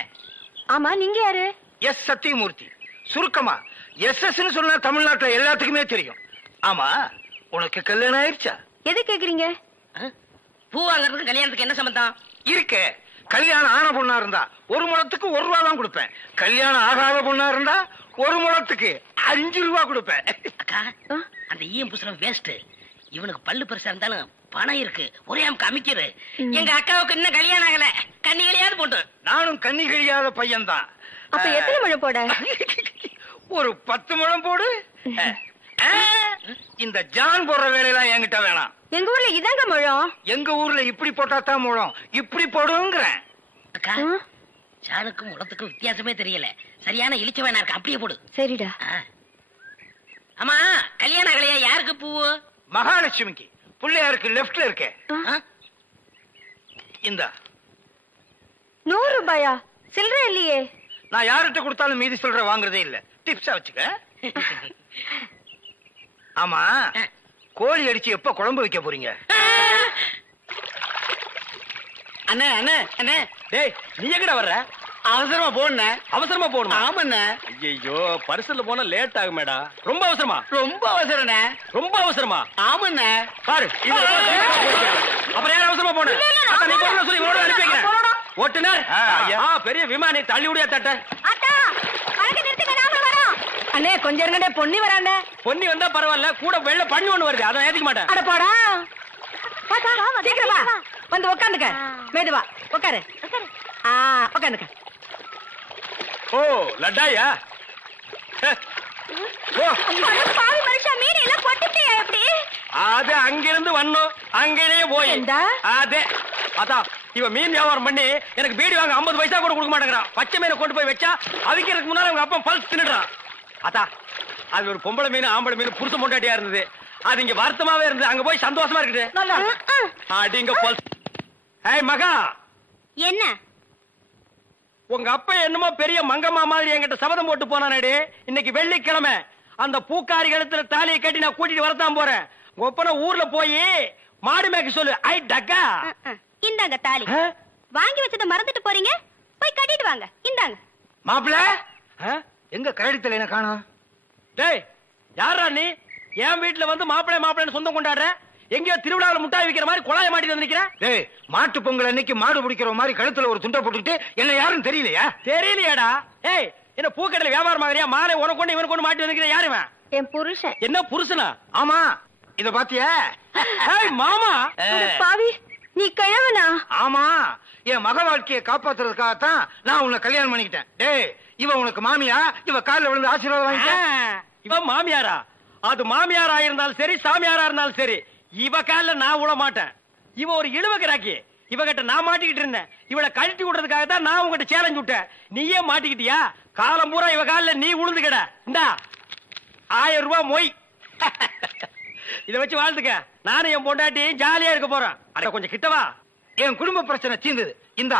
ஆமா, நீங்க யாரு? எஸ் சத்தியமூர்த்தி. சுருக்கமா எஸ்எஸ்ன்னு சொன்னா தமிழ்நாட்டுல எல்லாத்துக்குமே தெரியும். ஆமா, உனக்கு கல்யாணம் ஆயிடுச்சா? எது கேக்குறீங்க? பூ வாங்குறதுக்கு கல்யாணத்துக்கு என்ன சம்பந்தம்? இருக்கு. கல்யாணம் ஆன பொண்ணா இருந்தா 1 முழத்துக்கு 1 ரூபா தான் கொடுப்பேன். கல்யாணம் ஆகாத பொண்ணா இருந்தா 1 முழத்துக்கு 5 ரூபா கொடுப்பேன். அக்கா, அந்த ஈயம் பூசணம் வேஸ்ட். இவனுக்கு பல்லு பெருசா இருந்தாலும் பணம் இருக்கு, ஒரே அமைக்கிறது. எங்க அக்காவுக்கு இன்னும் கல்யாணம் ஆகல, கண்ணிகளையாவது போட்டு. நானும் கண்ணி கழியாத பையன் தான். அப்ப எத்தனை முழம் போட? ஒரு 10 முழம் போடு. இந்த ஜான் போடுற வேலையெல்லாம் என்கிட்ட வேணாம். எங்க ஊர்ல இதாங்க முழம். எங்க ஊர்ல இப்படி போட்டா தான் முழம். இப்படி போடுங்கிறேன். அக்கா, ஜானுக்கும் முழத்துக்கும் வித்தியாசமே தெரியல. சரியான இழிச்ச வேணா இருக்கு, அப்படியே போடு. சரிடா. ஆமா, கல்யாணம் ஆகலையா? யாருக்கு பூவு? மகாலட்சுமிக்கு. பிள்ளையாருக்கு லெப்ட்ல இருக்கே. இந்த 100 ரூபாயா? சில்லறை இல்லையே. நான் யார்கிட்ட கொடுத்தாலும் மீதி சொல்ற வாங்குறதே இல்ல. டிப்ஸா வச்சுக்க. ஆமா, கோழி அடிச்சு எப்ப குழம்பு வைக்க போறீங்க? அண்ணே அண்ணே அண்ணே. டேய் நீ எங்கடா வர்ற? அவசரமா போன. அவசரமா போகணுமா? ஆமாண்ணே. ஐயோ, பரிசல்ல போனா லேட் ஆகுமேடா. ரொம்ப அவசரமா? ரொம்ப அவசரண்ணே. ரொம்ப அவசரமா? ஆமாண்ணே. பாரு, அப்புறம் யார் அவசரமா போன? நீ போன சொல்லி இவனோட அனுப்பி வைக்கிறேன். ஓட்டுனர், பெரிய விமானி தள்ளி விடியா தட்ட. அத்தா, வழக்க நிறுத்துங்க, நாம வரோம். அண்ணே கொஞ்சம் இருங்கடே, பொன்னி வரானே. பொன்னி வந்தா பரவாயில்ல, கூட வெள்ள பண்ணி ஒண்ணு வருது, அதை ஏத்துக்க மாட்டேன். அட போடா, சீக்கிரம் வா. வந்து உட்காந்துக்க. மெதுவா உட்காரு. உட்காந்துக்க. ஓ லட்டாயா? பாவி மனுஷா, மீன் எல்லாம் கொட்டிட்டியா எப்படி? அது அங்கிருந்து வந்தோம், அங்கேயே போய் அதே அதான் இவன் மீன் வியாபாரம் பண்ணி எனக்கு பீடி வாங்க 50 பைசா கூட கொடுக்க மாட்டேங்கிறான். பச்சை மீனை கொண்டு போய் வச்சா அவிக்கிறதுக்கு முன்னால அவங்க அப்பா பல்ஸ் தின்னுடுறான். அதான் அது ஒரு பொம்பளை மீன் ஆம்பளை மீன் புருஷ மொண்டாட்டியா இருந்தது. அது இங்க வருத்தமாவே இருந்தது. அங்க போய் சந்தோஷமா இருக்குது. அடிங்க பல்ஸ். ஏய் மகா, என்ன உங்க அப்பா என்னமோ பெரிய மங்கம்மா மாதிரி என்கிட்ட சபதம் போட்டு போனானே. இன்னைக்கு வெள்ளிக்கிழமை அந்த பூக்காரி கழுத்துல தாலியை கட்டி நான் கூட்டிட்டு வரத்தான் போறேன். ஒப்பன ஊர்ல போய் மாடு மேய்க்க சொல்லு. ஐ டக்கா, இந்தாங்க தாலி. வாங்கி வச்சத மறந்துட்டு போறீங்க, போய் கட்டிட்டு வாங்க. இந்தாங்க. மாப்பிள எங்க கரடித்தல என்ன காணோம்? டேய் யாரா நீ? என் வீட்டுல வந்து மாப்பிளை மாப்பிளைன்னு சொந்தம் கொண்டாடுற? எங்கயோ திருவிழாவில் முட்டாய் விக்கிற மாதிரி குழாய மாட்டி வந்திருக்கிறேன். டேய் மாட்டு பொங்கல் அன்னைக்கு மாடு பிடிக்கிற மாதிரி கழுத்துல ஒரு துண்டை போட்டுக்கிட்டு என்ன யாரும் தெரியலையா? தெரியலையாடா? ஏய் என்ன பூக்கடையில வியாபாரம் மாதிரியா? மாலை உனக்கு கொண்டு இவனுக்கு கொண்டு மாட்டி வந்திருக்கிற யாருவன்? என் புருஷன். என்ன புருஷனா? ஆமா, இத பாத்தியா? ஏய் மாமா, பாவி நீ கிழவனா? ஆமா, என் மக வாழ்க்கையை காப்பாத்துறதுக்காகத்தான் நான் உன்னை கல்யாணம் பண்ணிக்கிட்டேன். டேய் இவ உனக்கு மாமியா? இவ காலில் விழுந்து ஆசீர்வாதம் வாங்கிக்க. இவ மாமியாரா? அது மாமியாரா இருந்தாலும் சரி, சாமியாரா இருந்தாலும் சரி, இவ கால நான் விட மாட்டேன். இவ ஒரு இழுவகிறாக்கி. இவகிட்ட நான் மாட்டிக்கிட்டு இருந்தேன். இவளை கழட்டி விடுறதுக்காக தான் நான் உங்ககிட்ட சேலஞ்ச் விட்டேன். நீயே மாட்டிக்கிட்டியா? காலம் பூரா இவ கால நீ உளுந்து கிட. இந்தா 1000 ரூபாய் மொய். இத வச்சு வாழ்ந்துக்க. நானும் என் பொண்டாட்டி ஜாலியா இருக்க போறேன். அட கொஞ்சம் கிட்டவா. என் குடும்ப பிரச்சனை தீர்ந்தது. இந்த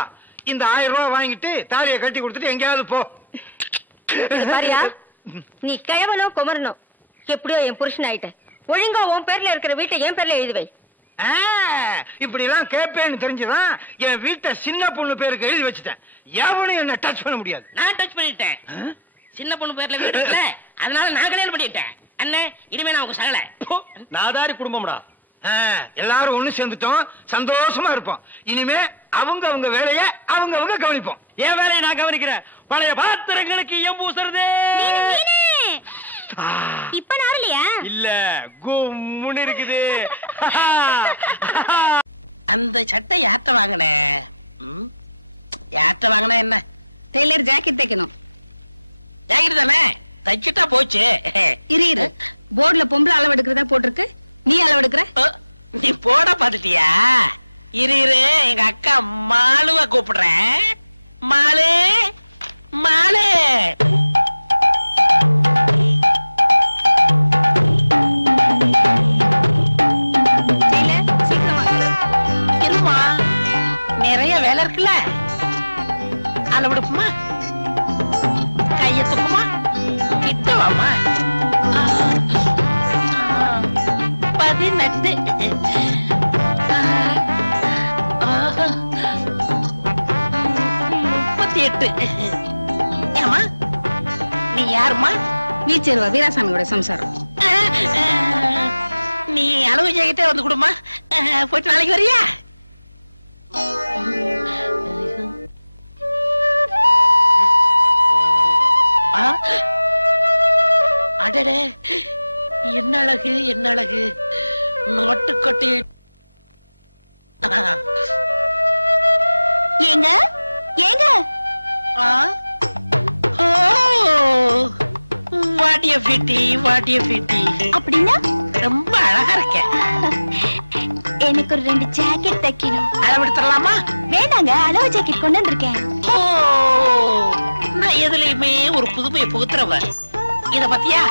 1000 ரூபாய் வாங்கிட்டு தாலியை கட்டி கொடுத்துட்டு எங்கேயாவது போ. பாரியா, நீ கிழவனோ குமரனோ எப்படியோ என் புருஷன் ஆயிட்ட. ஒழுங்கா உன் பேர்ல இருக்கிற வீட்டை என் பேர்ல எழுதி வை. இப்படி எல்லாம் கேட்பேன்னு தெரிஞ்சுதான் என் வீட்டை சின்ன பொண்ணு பேருக்கு எழுதி வச்சுட்டேன். எவனும் என்ன டச் பண்ண முடியாது. நான் டச் பண்ணிட்டேன். சின்ன பொண்ணு பேர்ல வீடு இருக்குல்ல, அதனால நான் கல்யாணம் பண்ணிட்டேன். அண்ணே இனிமே நான் உங்க சகல. நாதாரி குடும்பம்டா. எல்லாரும் ஒண்ணு சேர்ந்துட்டோம், சந்தோஷமா இருப்போம். இனிமே அவங்க வேலைய அவங்க கவனிப்போம். என் வேலையை நான் கவனிக்கிறேன். பழைய பாத்திரங்களுக்கு எம்பூசுறது இப்ப நாரலையா? இல்ல கும்முன்னு இருக்குது. அந்த சட்டை யார்ட்ட வாங்கின? யார்ட்ட வாங்கினா என்ன? டெய்லர் ஜாக்கெட் தைக்கணும். ஜாக்கெட் தானே, தச்சுட்டா போச்சு. இரு போர்டுல பொம்பளை அளவு எடுக்கிறதா போட்டிருக்கு, நீ அளவு எடுக்கிற? நீ போட பாத்துட்டியா? இரு எங்க அக்கா மாலுவ கூப்பிடுறேன். மாலு மாலு, இருமா, நிறைய வேலை இருக்குல்ல. அளவு எடுப்புமா, கைய தூக்குமா, கிட்ட வாமா. 18 38. ஏமா நீ யாருமா? வீச்சேருவா வீராசாமியோட சம்சாரம். நீ அளவு ஜாக்கெட்டே வந்து கொடுமா. போயிட்டு நாளைக்கு வரியா? அடடே என்ன அழகு, என்ன அழகு. நாட்டுக்கட்டி. ஏங்க ஏங்க, வாட்டிய பிட்டி, வாட்டிய பிட்டி. அப்படின்னா ரொம்ப அழகா இருக்க. எனக்கு ஒரு 2 ஜாக்கெட் தைக்கணும். அளவு எடுத்துடலாமா? வேண்டாங்க, அளவு ஜாக்கெட் கொண்டு வந்திருக்கேன். நான் எதுலயுமே ஒரு புதுமையை புகுத்துறவ. இத பத்தியா?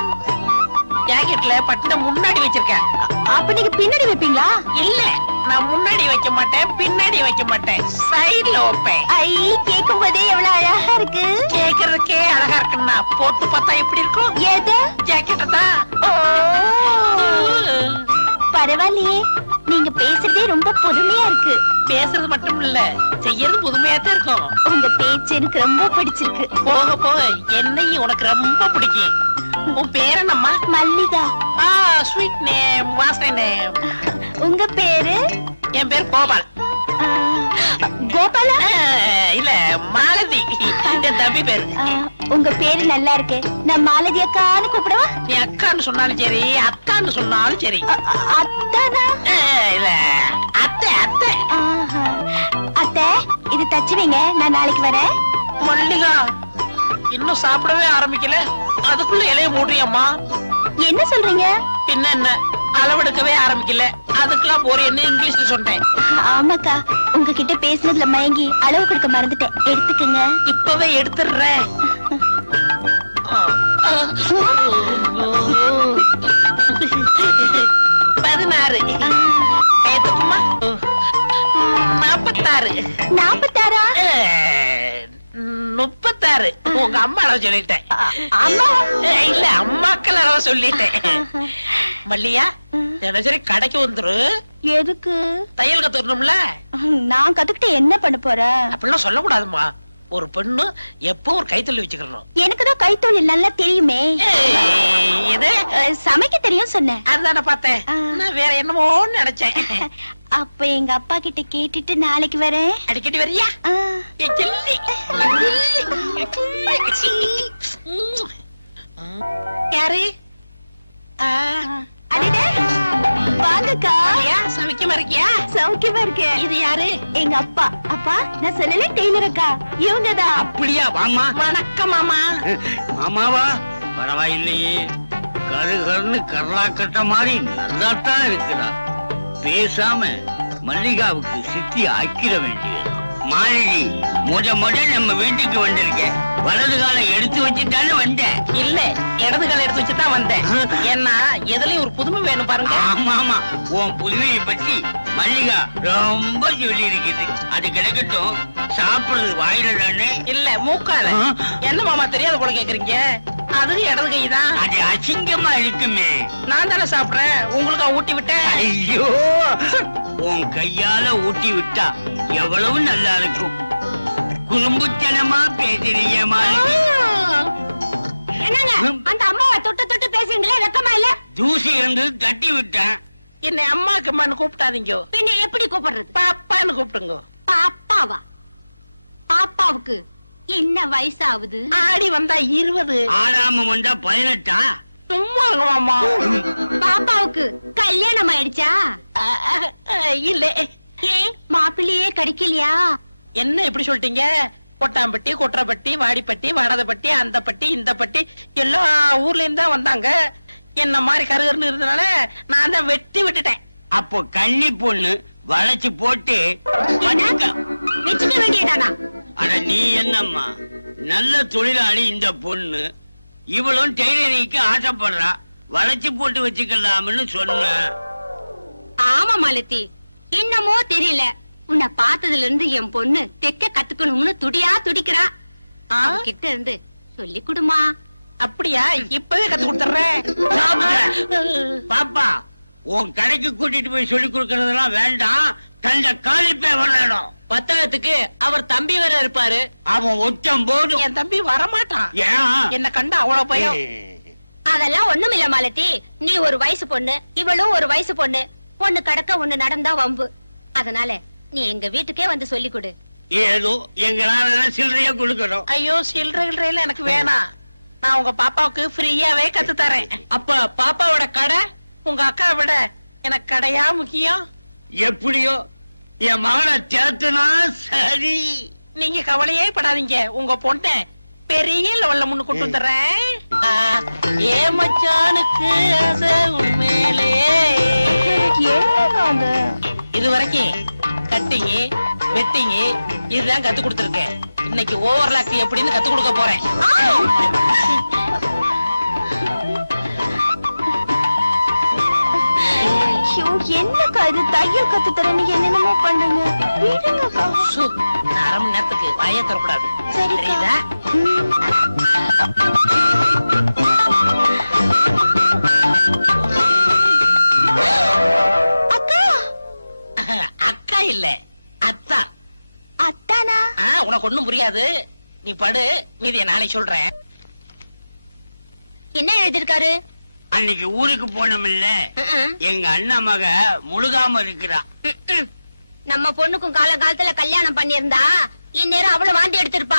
ஜாக்கெட்ல பட்டனை முன்னாடி வச்சிருக்கேன். அப்ப நீங்க பின்னாடி வைப்பீங்களா? இல்ல, நான் முன்னாடி வைக்க மாட்டேன், பின்னாடி வைக்க மாட்டேன், சைடுல வைப்பேன். ஐ, கேட்கும் போதே எவ்வளவு அழகா இருக்கு. கேக்குறதுக்கே அழகா இருக்குன்னா போட்டு பார்த்தா எப்படி இருக்கும்? எது? ஜாக்கெட்ட தான். பரவாயில்லையே, நீங்க பேசுறதே ரொம்ப புதுமையா இருக்கு. பேசுறது மட்டும் இல்ல, செய்யறது புதுமையா தான் இருக்கும். உங்க பேச்சு எனக்கு ரொம்ப பிடிச்சிருக்கு. போக போக என்னையும் உனக்கு ரொம்ப பிடிக்கும். உன் பேர் என்னம்மா? மல்லிகா. ஸ்வீட் நேம், வாசனை நேம். உங்க பேரு? என் பேர் கோபால். கோபாலா? இல்ல மாலதி, என் தம்பி பேரு. உங்க பேரு நல்லா இருக்கு. நான் மாலதி அக்கான்னு கூப்பிடவா? நீ அக்கான்னு சொன்னாலும் சரி, அத்தான்னு சொன்னாலும் சரி. அத்தானா? இல்ல அத்தை, அத்தை. இது தச்சு வைங்க, நான் நாளைக்கு வரேன். மல்லிகா இன்னும் சாப்பிடவே ஆரம்பிக்கல, அதுக்குள்ள இலைய மூடுறியம்மா. என்ன சொல்றீங்க? பின்ன என்ன, அளவெடுக்கவே ஆரம்பிக்கல, அதுக்கெல்லாம் போறேன்னு இங்கிலீஷ்ல சொன்னேன். ஆமாக்கா, உங்ககிட்ட பேசுனதுல மயங்கி அளவு கொடுக்க மறந்துட்டேன். எடுத்துக்கங்க. இப்பவே எடுத்துடுறேன். 16 ஏத்துக்குமா? 46 36 உங்க அம்மா அளவு சொல்லிட்டேன். இல்ல அம்மாக்கள் அளவு சொல்லிட்டேன். மல்லியா தினசரி கடைக்கு வந்துரு. எதுக்கு? தையல் கத்துக்கணும்ல. நான் கத்துக்கிட்டு என்ன பண்ண போறேன்? அப்படிலாம் சொல்லக்கூடாதுமா. ஒரு பெண்ணு எப்போ ஒரு கைத்தொழில் வச்சுக்கணும். எனக்குதான் கைத்தொழில் நல்லா தெரியுமே. எது? சமைக்க தெரியும் சொன்னேன். அதுதானே பார்த்தேன். நான் வேற என்னமோ நினைச்சேன். அப்ப எங்க அப்பா கிட்ட கேட்டுட்டு நாளைக்கு வரேன். அடிக்கடி வரியா? யாரு? வாங்கக்கா. சமைக்கமா இருக்கியா? சௌக்கியமா இருக்கேன். இது யாரு? எங்க அப்பா. அப்பா நான் சொல்லல, டெய்லர் அக்கா இவங்கதான். அப்படியா? வாமா. வணக்கம் மாமா. மாமாவா? பரவாயில்லையே, கருகருன்னு கர்லா கட்ட மாதிரி நல்லாத்தான் இருக்கிறா. பேசாம மல்லிகாவுக்கு சித்தி ஆக்கிட வேண்டியது. மாலினி முத நம்ம வீட்டுக்கு வந்திருக்கேன். வலது காலை எடுத்து வச்சுட்டான்னு வந்தேன். இல்ல, இடது காலை எடுத்து வச்சுதான் வந்தேன். ஏன்னா எதுலயும் ஒரு புதுமை வேணும் பாருங்க. ஆமா ஆமா, உன் புதுமையை பத்தி மல்லிகா ரொம்ப சொல்லி இருக்குது. அது கிடைக்கட்டும், சாப்பிடுறது வாயில தானே? இல்ல மூக்கால. என்ன மாமா தெரியாத போல கேக்குறீங்க? அது இடது கை தான். அது அசிங்கமா இருக்குமே. நான் தானே சாப்பிடுறேன், உங்களுக்கு ஊட்டி விட்டேன். ஐயோ, உன் கையால ஊட்டி விட்டா எவ்வளவு நல்லா இருக்கும். குறும்புத்தனமா பேசுறீங்க மாலினி. என்னங்க அந்த அம்மாவை தொட்டு தொட்டு பேசுறீங்களே, வெக்கமா இல்ல? தூசி இருந்து தட்டி விட்டேன். என்னை அம்மாக்கு அம்மான்னு கூப்பிட்டாதீங்க. பின்ன எப்படி கூப்பிடுறது? பாப்பான்னு கூப்பிடுங்க. பாப்பாவா? பாப்பாவுக்கு என்ன வயசாகுது? ஆடி வந்தா 20. ஆடாம வந்தா 18. சும்மா இருங்க மாமா. பாப்பாவுக்கு கல்யாணம் ஆயிடுச்சா? இல்ல. ஏன் மாப்பிள்ளையே கிடைக்கலையா? என்ன இப்படி சொல்லிட்டீங்க? கொட்டாம்பட்டி, கொற்றப்பட்டி, வாடிப்பட்டி, வடதப்பட்டி, அந்த பட்டி, இந்த பட்டி எல்லா ஊர்ல இருந்து தான் வந்தாங்க. என்ன மாதிரி கருகருன்னு இருந்தனால நான் தான் வெட்டி விட்டுட்டேன். அப்போ கன்னி பொண்ணு வளைச்சு போட்டு வச்சுக்க வேண்டியதானா? அட நீ என்னம்மா, நல்ல தொழிலாளி இந்த பொண்ணு. இவளும் டெய்லரிங்க்கு ஆசைப்படுறா, வளைச்சு போட்டு வச்சுக்கலாம்னு சொன்ன. ஆமா மாலதி, என்னமோ தெரியல, உன்னை பார்த்ததுல இருந்து என் பொண்ணு தெக்க கத்துக்கணும்னு துடியா துடிக்கிறா. கிட்ட இருந்து சொல்லி கொடுமா. அப்படியா? இப்பவே கத்து கொடுத்துறேன். பாப்பா, உன் கடைக்கு கூட்டிட்டு போய் சொல்லி கொடுக்கறதெல்லாம் வேண்டாம். தந்த காலிப்பே வரணும். பத்தாயிரத்துக்கு அவர் தம்பி வேற இருப்பாரு. அவன் ஒச்சம் போதும். என் தம்பி வரமாட்டான். ஏன்? என்ன கண்டா அவ்வளவு பயம். அதெல்லாம் ஒண்ணும் இல்ல மாலதி, நீ ஒரு வயசு பொண்ணு, இவளும் ஒரு வயசு பொண்ணு. ஒண்ணு கடக்க ஒண்ணு நடந்தா வம்பு. அதனால நீ எங்க வீட்டுக்கே வந்து சொல்லி கொடு. ஏதோ எங்களால சில்லறையா கொடுக்கணும். ஐயோ, சில்லறையில எனக்கு வேணாம். நான் உங்க பாப்பாவுக்கு ஃப்ரீயாவே கத்து தரேன். அப்ப பாப்பாவோட கடை உங்க அக்கா விட எனக்கு கடையா முக்கியம்? எப்படியோ என் மகனை சேர்த்துனா சரி. நீங்க கவலையே படாதீங்க, உங்க பொண்ணை பெரிய லெவல்ல முன்னு கொண்டு வந்துடுறேன். ஏ மச்சானுக்கு ஆசை உண்மையிலே. இது வரைக்கும் கட்டிங், வெட்டிங் இதுதான் கத்து கொடுத்துருக்கேன். இன்னைக்கு ஓவர்லாக் எப்படின்னு கத்து கொடுக்க போறேன். என்னக்கா இது, தையல் கத்து தரேன்னு என்னென்னமோ பண்ணுங்க. விடுங்கக்கா. அரை மணி நேரத்துக்கு வாயே தரக்கூடாது, சரிக்கா. தெரியுதா? அக்கா. அக்கா இல்ல, அத்தா. அத்தானா? உனக்கு ஒண்ணும் புரியாது, நீ படு, மீதிய நாளைக்கு சொல்றேன். என்ன எழுதிருக்காரு? அன்னைக்கு ஊருக்கு போனோம்ல, எங்க அண்ணா மக முழுகாம இருக்கிறா. நம்ம பொண்ணுக்கும் காலகாலத்துல கல்யாணம் பண்ணிருந்தா இந்நேரம் அவ்வளவு வாந்தி எடுத்திருப்பா.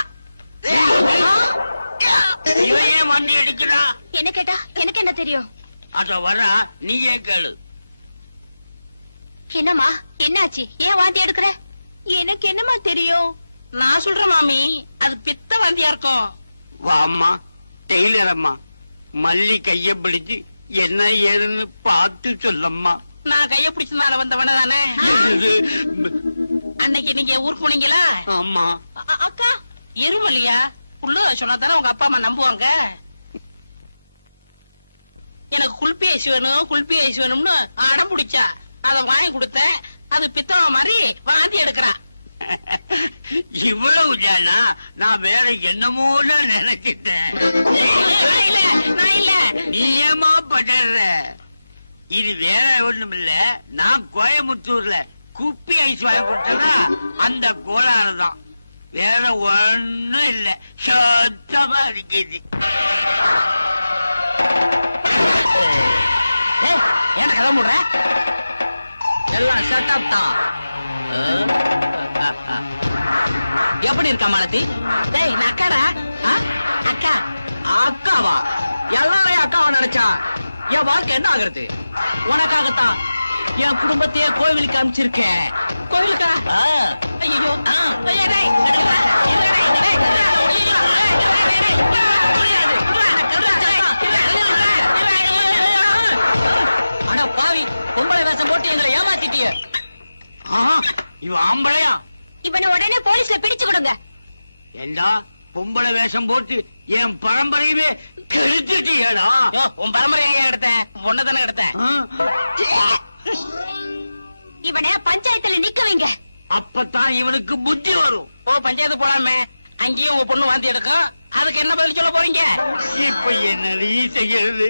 இவன் ஏன் வண்டி எடுக்கிறா? என்ன கேட்டா எனக்கு என்ன தெரியும்? அத வரா, நீயே கேளு. என்னம்மா, என்னாச்சு? ஏன் வாந்தி எடுக்கிற? எனக்கு என்னமா தெரியும்? நான் சொல்றேன் மாமி, அது பித்த வாந்தியா இருக்கும். வாம்மா டெய்லர் அம்மா, மல்லி கைய பிடிச்சு என்ன ஏதுன்னு பார்த்து சொல்லம்மா. நான் கைய பிடிச்சதால வந்தவன தானே. அன்னைக்கு நீங்க ஊருக்கு போனீங்களா? ஆமா. அக்கா எருமல்லையா புள்ள சொன்னா தானே உங்க அப்பா அம்மா நம்புவாங்க. எனக்கு குல்பி ஐஸ் வேணும், குல்பி ஐஸ் வேணும்னு அடம் பிடிச்சா, அத வாங்கி கொடுத்தேன். அது பித்தவ மாதிரி வாந்தி எடுக்கிறா. இவ்வளவு ஜானா நான் வேற என்னமோல நினைச்சிட்டேன். நான் இல்ல. நீ ஏமா படுற? இது வேற ஒண்ணும் இல்ல, நான் கோயம்புத்தூர்ல குப்பி ஐஸ் வாங்கி கொடுத்தனா அந்த கோளாறு தான், வேற ஒண்ணும் இல்ல. சுத்தமா இருக்குது. ஏன் கதை முடுற? எல்லாம் செட்டப் தான். எப்படி இருக்கா மாலதி? டேய் நான் அக்காடா. அக்கா அக்காவா? எல்லாரையும் அக்காவா நினைச்சா என் வாழ்க்கை என்ன ஆகுறது? உனக்காகத்தான் என் குடும்பத்தையே கோவிலுக்கு அனுப்பிச்சிருக்கேன். கோவிலுக்கா? ஐயோ அட பாவி, பொம்பளை வேஷம் போட்டு எங்களை ஏமாத்திட்டிய. இவன் ஆம்பளையா? இவனை உடனே போலீஸ்ல பிடிச்சு கொடுங்க. ஏண்டா பொம்பளை வேஷம் போட்டு என் பரம்பரையவே கெடுத்துட்டியடா? உன் பரம்பரை எங்க எடுத்தேன்? பொண்ணை தானே எடுத்தேன். இவனை பஞ்சாயத்துல நிக்க வைங்க. அப்பதான் இவனுக்கு புத்தி வரும். ஓ பஞ்சாயத்து போலாமே, அங்கேயும் உங்க பொண்ணு வாந்தி எடுக்கும். அதுக்கு என்ன பதில் சொல்ல போறீங்க? இப்ப என்னடி செய்யறது?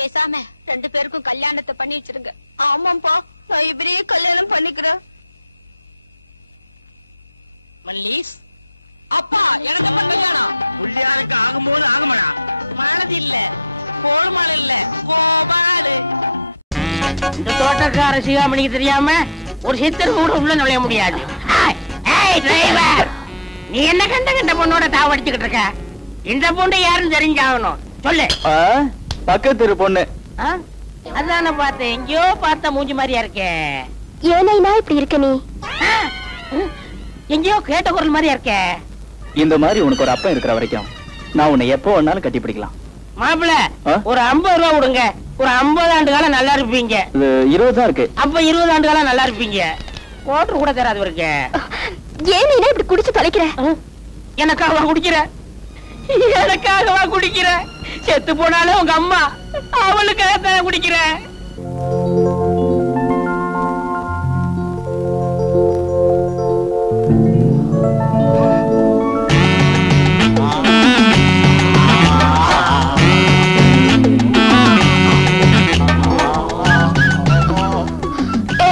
பேசாம 2 பேருக்கும் கல்யாணத்தை பண்ணி வச்சிருங்க. ஆமாப்பா, நான் இவரையே கல்யாணம் பண்ணிக்கிறேன். மல்லீஸ் அப்பா, எனக்கு கல்யாணம். புள்ளியாருக்கு ஆகும்போது ஆகுமடா. மாலதி இல்ல, கோல்மால் இல்ல, கோபாலு. இந்த தோட்டக்கார சிகாமணிக்கு தெரியாம ஒரு சித்தர் கூட உள்ள நுழைய முடியாது. நீ என்ன கண்ட பொண்ணோட தாவடிச்சுக்கிட்டு இருக்க? இந்த பொண்ணு யாருன்னு தெரிஞ்சாகணும். சொல்லு. பக்கத்து பொண்ணு. அதான பார்த்தேன், எங்கயோ பார்த்த மூஞ்சி மாதிரியா இருக்கே. ஏனா இப்படி இருக்க? நீ எங்கயோ கேட்ட குரல் மாதிரியா இருக்க. இந்த மாதிரி உனக்கு ஒரு அப்பா இருக்கிற வரைக்கும் நான் உன்னை எப்போ வேணாலும் கட்டி பிடிக்கலாம். மாப்பிள்ள, ஒரு 50 ரூபா கொடுங்க. ஒரு 50 ஆண்டு காலம் நல்லா இருப்பீங்க. 20 தான் இருக்கு. அப்ப 20 ஆண்டு காலம் நல்லா இருப்பீங்க. ஓட்டர் கூட தராது இருக்கு. ஏன் நீ இப்படி குடிச்சு தொலைக்கிற? எனக்காகவா குடிக்கிற? எனக்காகவா குடிக்கிற? செத்து போனாலும் உங்க அம்மா, அவளுக்காக தான் குடிக்கிற.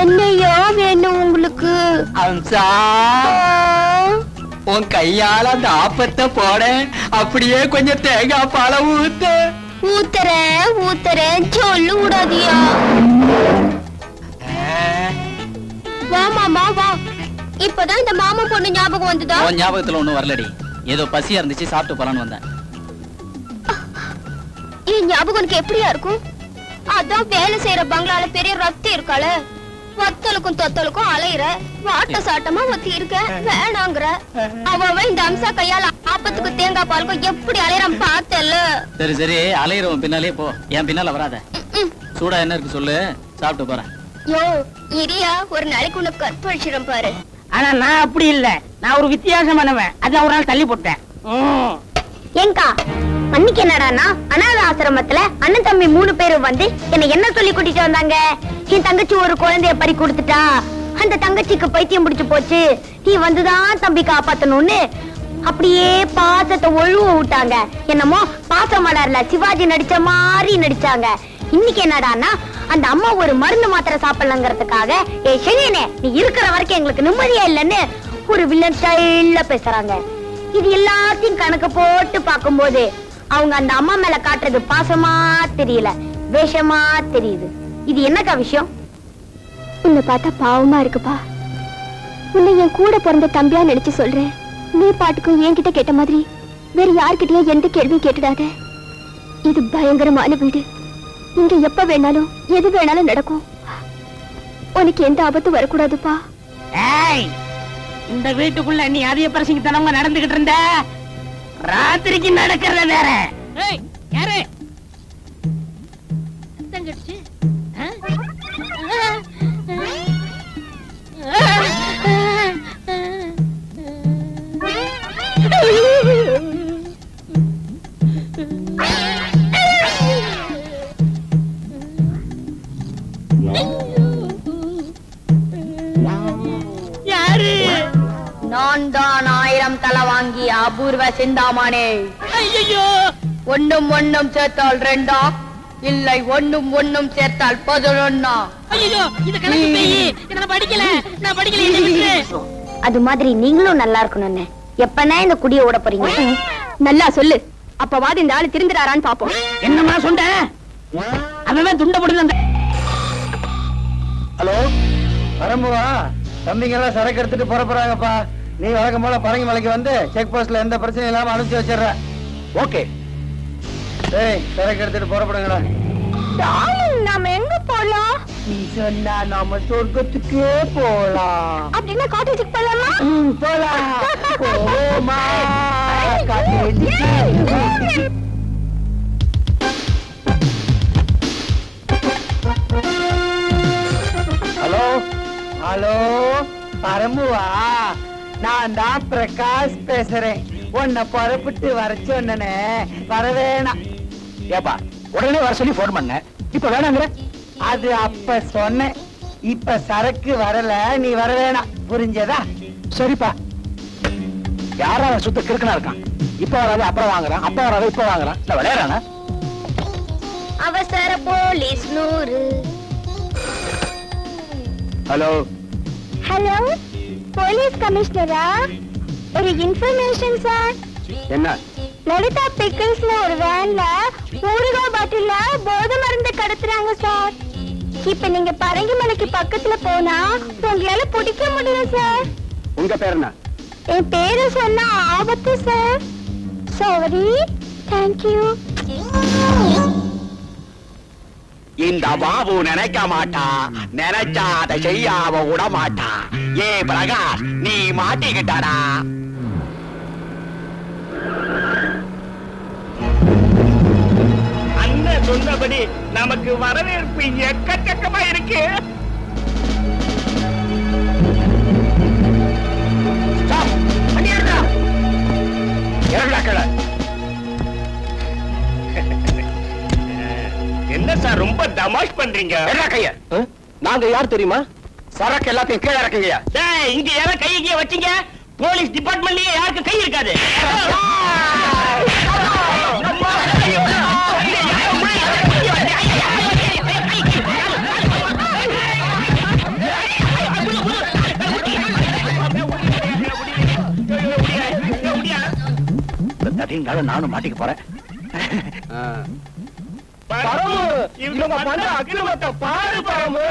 என்னையா வேணும் உங்களுக்கு? அம்சா, உன் கையால அந்த ஆப்பத்தை போட, அப்படியே கொஞ்சம் தேங்காய் பால ஊத்து. ஊத்துறேன் சொல்லு விடாதியா. வா மாமா வா. இப்பதான் இந்த மாமா பொண்ணு ஞாபகம் வந்துதா? உன் ஞாபகத்துல ஒண்ணும் வரலடி, ஏதோ பசியா இருந்துச்சு, சாப்பிட்டு போலான்னு வந்தேன். என் ஞாபகம் உனக்கு எப்படியா இருக்கும்? அதான் வேலை செய்யற பங்களால பெரிய ரத்தி இருக்காள, வத்தலுக்கும் தொத்தலுக்கும் அலையிற, வாட்ட சாட்டமா ஒத்தி இருக்க, வேணாங்கிற. அவ இந்த அம்சா கையால ஆப்பத்துக்கு தேங்காய் பாலுக்கும் எப்படி அலையறான் பார்த்தல. சரி சரி, அலையிறவன் பின்னாலே போ, என் பின்னால வராத. சூடா என்ன இருக்கு சொல்லு, சாப்பிட்டு போறேன். யோ இரியா, ஒரு நாளைக்கு உனக்கு கற்பழிச்சிடும் பாரு. ஆனா நான் அப்படி இல்ல, நான் ஒரு வித்தியாசமானவன். அதான் ஒரு நாள் தள்ளி போட்டேன். ஏங்கா அன்னைக்கு என்னடானா அனாத ஆசிரமத்துல அண்ணன் தம்பி 3 பேரும் வந்து என்ன சொல்லி கூட்டிட்டு வந்தாங்க? என் தங்கச்சி ஒரு குழந்தைய பறி கொடுத்துட்டா, அந்த தங்கச்சிக்கு பைத்தியம் பிடிச்சு போச்சு, நீ வந்துதான் தம்பி காப்பாத்தணும்னு அப்படியே பாசத்தை ஒழுவ விட்டாங்க. என்னமோ பாசமலர்ல சிவாஜி நடிச்ச மாதிரி நடிச்சாங்க. இன்னைக்கு என்னடானா அந்த அம்மா ஒரு மருந்து மாத்திரை சாப்பிடலங்கிறதுக்காக, ஏ செழியனே நீ இருக்கிற வரைக்கும் எங்களுக்கு நிம்மதியா இல்லன்னு ஒரு வில்லன் ஸ்டைல்ல பேசுறாங்க. இது எல்லாத்தையும் கணக்கு போட்டு பாக்கும்போது அவங்க அந்த அம்மா மேல காட்டுறது பாசமா தெரியல, வேஷமா தெரியுது. இது என்னக்கா விஷயம்? உன்னை பார்த்தா பாவமா இருக்குப்பா. உன்னை என் கூட பிறந்த தம்பியா நினைச்சு சொல்றேன். நீ பாட்டுக்கும் என்கிட்ட கேட்ட மாதிரி வேற யார்கிட்டயோ எந்த கேள்வியும் கேட்டுடாத. இது பயங்கரமான வீடு, இங்க எப்ப வேணாலும் எது வேணாலும் நடக்கும். உனக்கு எந்த ஆபத்தும் வரக்கூடாதுப்பா. இந்த வீட்டுக்குள்ள நீ அதிக பிரசங்கித்தனவங்க நடந்துகிட்டு இருந்த ராத்திரிக்கு நடக்கிறத வேற. யாரு தங்கச்சி? யாரு? நான் தான் 1000 தலை வாங்கி அபூர்வ சிந்தாமணி. ஐயோ, ஒண்ணும் ஒண்ணும் சேர்த்தால் 2, இல்லை ஒண்ணும் ஒண்ணும் சேர்த்தால் 11. ஐயோ, இது கணக்கு பேயி. இத நான் படிக்கல. என்னை விட்டுரு. அது மாதிரி நீங்களும் நல்லா இருக்கணும்னு எப்பனா இந்த குடிய ஓட போறீங்க? நல்லா சொல்லு. அப்பவாது இந்த ஆளு திருந்துறாரான்னு பாப்போம். என்னமா சொன்ன? அவன் துண்ட போட்டு. ஹலோ வரம்புவா, தம்பிங்க எல்லாம் சரக்கு எடுத்துட்டு புறப்படுறாங்கப்பா. நீ வழக்கம் போல பரங்கி மலைக்கு வந்து செக் போஸ்ட்ல எந்த பிரச்சனையும் இல்லாம அனுப்பிச்சு வச்சிடுற. ஓகே. டேய், சரக்கு எடுத்துட்டு புறப்படுங்களா. நாம எங்க போலாம்? நீ சொன்னா நாம சொர்க்கத்துக்கே போலாம். அப்படின்னா காட்டேஜுக்கு போலாமா? போலாம். போமா காட்டேஜுக்கு. ஹலோ ஹலோ பரம்புவா, நான் தான் பிரகாஷ் பேசுறேன். உன்னை புறப்பட்டு வர சொன்னே வர வேணாம். ஏப்பா உடனே வர சொல்லி போன் பண்ண, இப்ப வேணாங்கிற? அது அப்ப சொன்னேன், இப்ப சரக்கு வரல, நீ வர வேணாம். புரிஞ்சதா? சரிப்பா. யாரா சுத்த கிறுக்கனா இருக்கான்? இப்ப வராது அப்புறம் வாங்குறான், அப்ப வராது இப்ப வாங்குறான். இல்ல விளையாடுறானா? அவசர போலீஸ் 100. ஹலோ ஹலோ, போலீஸ் கமிஷனரா? ஒரு இன்ஃபர்மேஷன் சார். என்ன? லலிதா பிக்கிள்ஸ்ல ஒரு வேன்ல ஊறுகாய் பாட்டில்ல போதை மருந்து கடத்துறாங்க சார். இப்ப நீங்க பரங்கிமலைக்கு பக்கத்துல போனா உங்களால பிடிக்க முடியல சார். உங்க பேர் என்ன? என் பேரு சொன்னா ஆபத்து சார். சாரி. தேங்க்யூ. இந்த பாபு நினைக்க மாட்டா, நினைச்சா அதை செய்யாம விட மாட்டா. ஏ பிரகாஷ், நீ மாட்டிக்கிட்டாடா. அண்ணன் சொன்னபடி நமக்கு வரவேற்பு எக்கச்சக்கமா இருக்கு. என்ன சார் ரொம்ப தமாஷ் பண்றீங்க? கைய நாங்க யார் தெரியுமா? சரக்கு எல்லாத்தையும் கீழே இறக்குங்க. இங்க யாரும் கையை வச்சீங்க? போலீஸ் டிபார்ட்மெண்ட்லயே யாருக்கும் கை இருக்காது. நானும் மாட்டிக்க போறேன். இவங்க பண்ற அக்கிரமத்தை பாரு பரமு.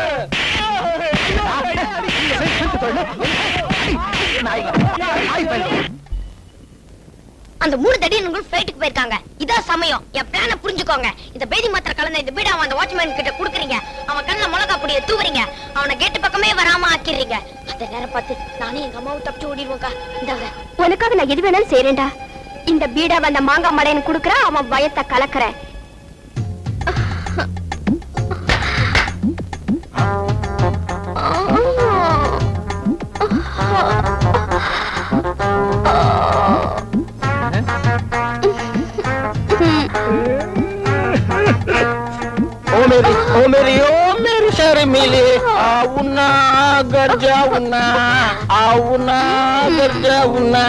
அந்த 3 தடியன்கள் ஃபிளைட்டுக்கு போயிருக்காங்க. இதான் சமயம். என் பிளான புரிஞ்சுக்கோங்க. இந்த பேதி மாத்திர கலந்த இந்த பீடா அந்த வாட்ச்மேன் கிட்ட குடுக்குறீங்க. அவன் கண்ணுல மிளகா பொடியை தூவுறீங்க. அவனை கேட்டு பக்கமே வராம ஆக்கிடுறீங்க. அந்த நேரம் பார்த்து நானே எங்க அம்மாவை தப்பிச்சு ஓடிடுவோங்க. இந்தாங்க, உனக்காக நான் எது வேணாலும் செய்யறேன்டா. இந்த பீடா வந்த மாங்காய் மடையன் குடுக்குற, அவன் பயத்தை கலக்குற. ओ मेरी शर्मिले आउना घर जाऊना आउना घर जाऊना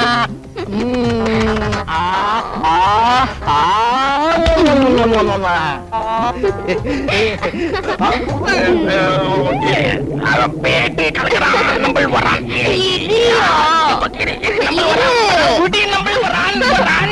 பேட்டி கலக்கிறா நம்ம வரான் நம்ம வரான்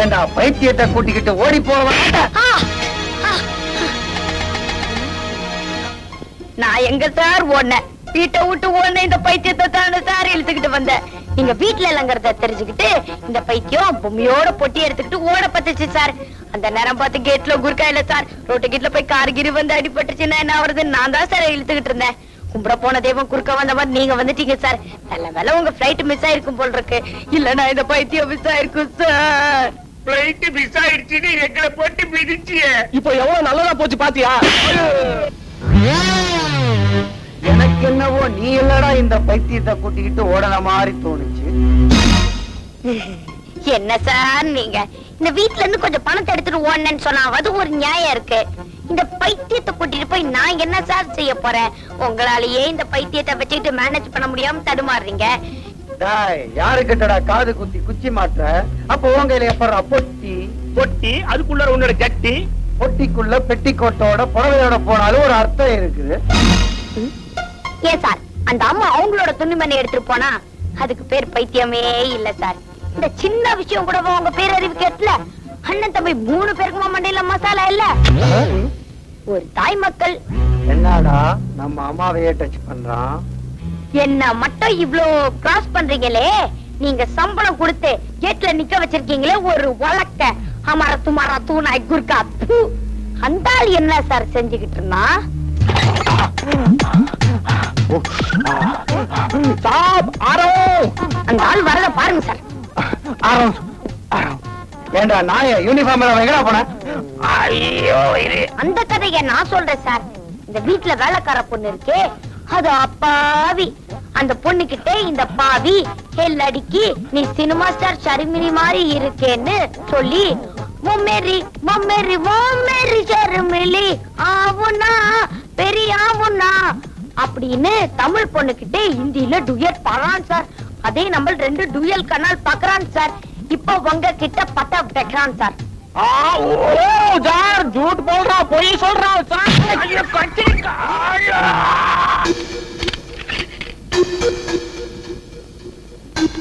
ஏண்டா பைத்தியத்தை கூட்டிக்கிட்டு ஓடி போவா? நான் எங்க சார் ஓடுனேன், வீட்டை விட்டு ஓடுன இந்த பைத்தியத்தை தானே சார் இழுத்துக்கிட்டு வந்தேன். நீங்க வீட்டுல இல்லங்கிறத தெரிஞ்சுக்கிட்டு இந்த பைத்தியம் பொம்மையோட பொட்டி எடுத்துக்கிட்டு ஓட பத்துச்சு சார். அந்த நேரம் பார்த்து கேட்ல குறுக்கா இல்ல சார், ரோட்டு கேட்ல போய் கார்கிரி வந்து அடிபட்டுச்சுன்னா என்ன ஆகுறது? நான் தான் சார் இழுத்துக்கிட்டு இருந்தேன். கும்பிட போன தெய்வம் குறுக்க வந்த மாதிரி நீங்க வந்துட்டீங்க சார். நல்ல வேலை உங்க பிளைட் மிஸ் ஆயிருக்கும் போல் இருக்கு, இல்லன்னா இந்த பைத்தியம் மிஸ் ஆயிருக்கும் சார். பிளைட் மிஸ் ஆயிடுச்சுன்னு எங்களை போட்டு மிதிச்சிய. இப்போ எவ்வளவு நல்லதா போச்சு பாத்தியா? எனக்கு என்னவோ நீ இல்லடா இந்த பைத்தியத்தை கூட்டிக்கிட்டு ஓடன மாதிரி தோணுச்சு. என்ன சார் நீங்க இந்த வீட்டுல இருந்து கொஞ்சம் பணத்தை எடுத்துட்டு ஓடனேன்னு சொன்னா அது ஒரு நியாயம் இருக்கு. இந்த பைத்தியத்தை கூட்டிட்டு போய் நான் என்ன சார் செய்ய போறேன்? உங்களாலேயே இந்த பைத்தியத்தை வச்சுக்கிட்டு மேனேஜ் பண்ண முடியாம தடுமாறுறீங்க. யாரு கிட்டடா காது குத்தி குச்சி மாற்ற? அப்ப உங்க எப்பறா பொட்டி பொட்டி அதுக்குள்ள உன்னோட ஜட்டி, பொட்டிக்குள்ள பெட்டிக்கோட்டோட புடவையோட போனாலும் ஒரு அர்த்தம் இருக்குது. ஏன் சார் அந்த அம்மா அவங்களோட துணிமணி எடுத்துட்டு போனா அதுக்கு பேர் பைத்தியமே இல்ல சார். இந்த சின்ன விஷயம் கூட உங்க பேரறிவு கேட்கல. அண்ணன் தம்பி 3 பேருக்குமா மண்டையில மசாலா இல்ல? ஒரு தாய் மக்கள் என்னடா நம்ம அம்மாவையே டச் பண்றான். என்ன மட்டும் இவ்ளோ கிராஸ் பண்றீங்களே, நீங்க சம்பளம் கொடுத்து கேட்ல நிக்க வச்சிருக்கீங்களே ஒரு வழக்க அமர துமாரா தூணாய் குர்கா. அந்த ஆள் என்ன சார் செஞ்சுக்கிட்டு இருந்தா? அந்த ஆள் வரத பாருங்க சார். ஏண்டா நாய யூனிஃபார்ம்ல எங்கடா போன? அந்த கதையை நான் சொல்றேன் சார். இந்த வீட்டுல வேலைக்கார பொண்ணு இருக்கே அது அப்பாவி. அந்த பொண்ணு கிட்ட இந்த பாவி ஹெல் அடிக்கி நீ சினிமா ஸ்டார் ஷர்மினி மாதிரி இருக்கேன்னு சொல்லி மொம்மேரி மொம்மேரி மொம்மேரி ஷர்மிலி ஆவுனா பெரிய ஆவுனா அப்படின்னு தமிழ் பொண்ணு கிட்ட ஹிந்தியில டுயட் பாடுறான் சார். அதே நம்ம 2 டுயல் கனால் பாக்குறான் சார். இப்போ உங்க கிட்ட பட்டா வைக்கிறான் சார். झूठ बोल रहा, पोई बोल रहा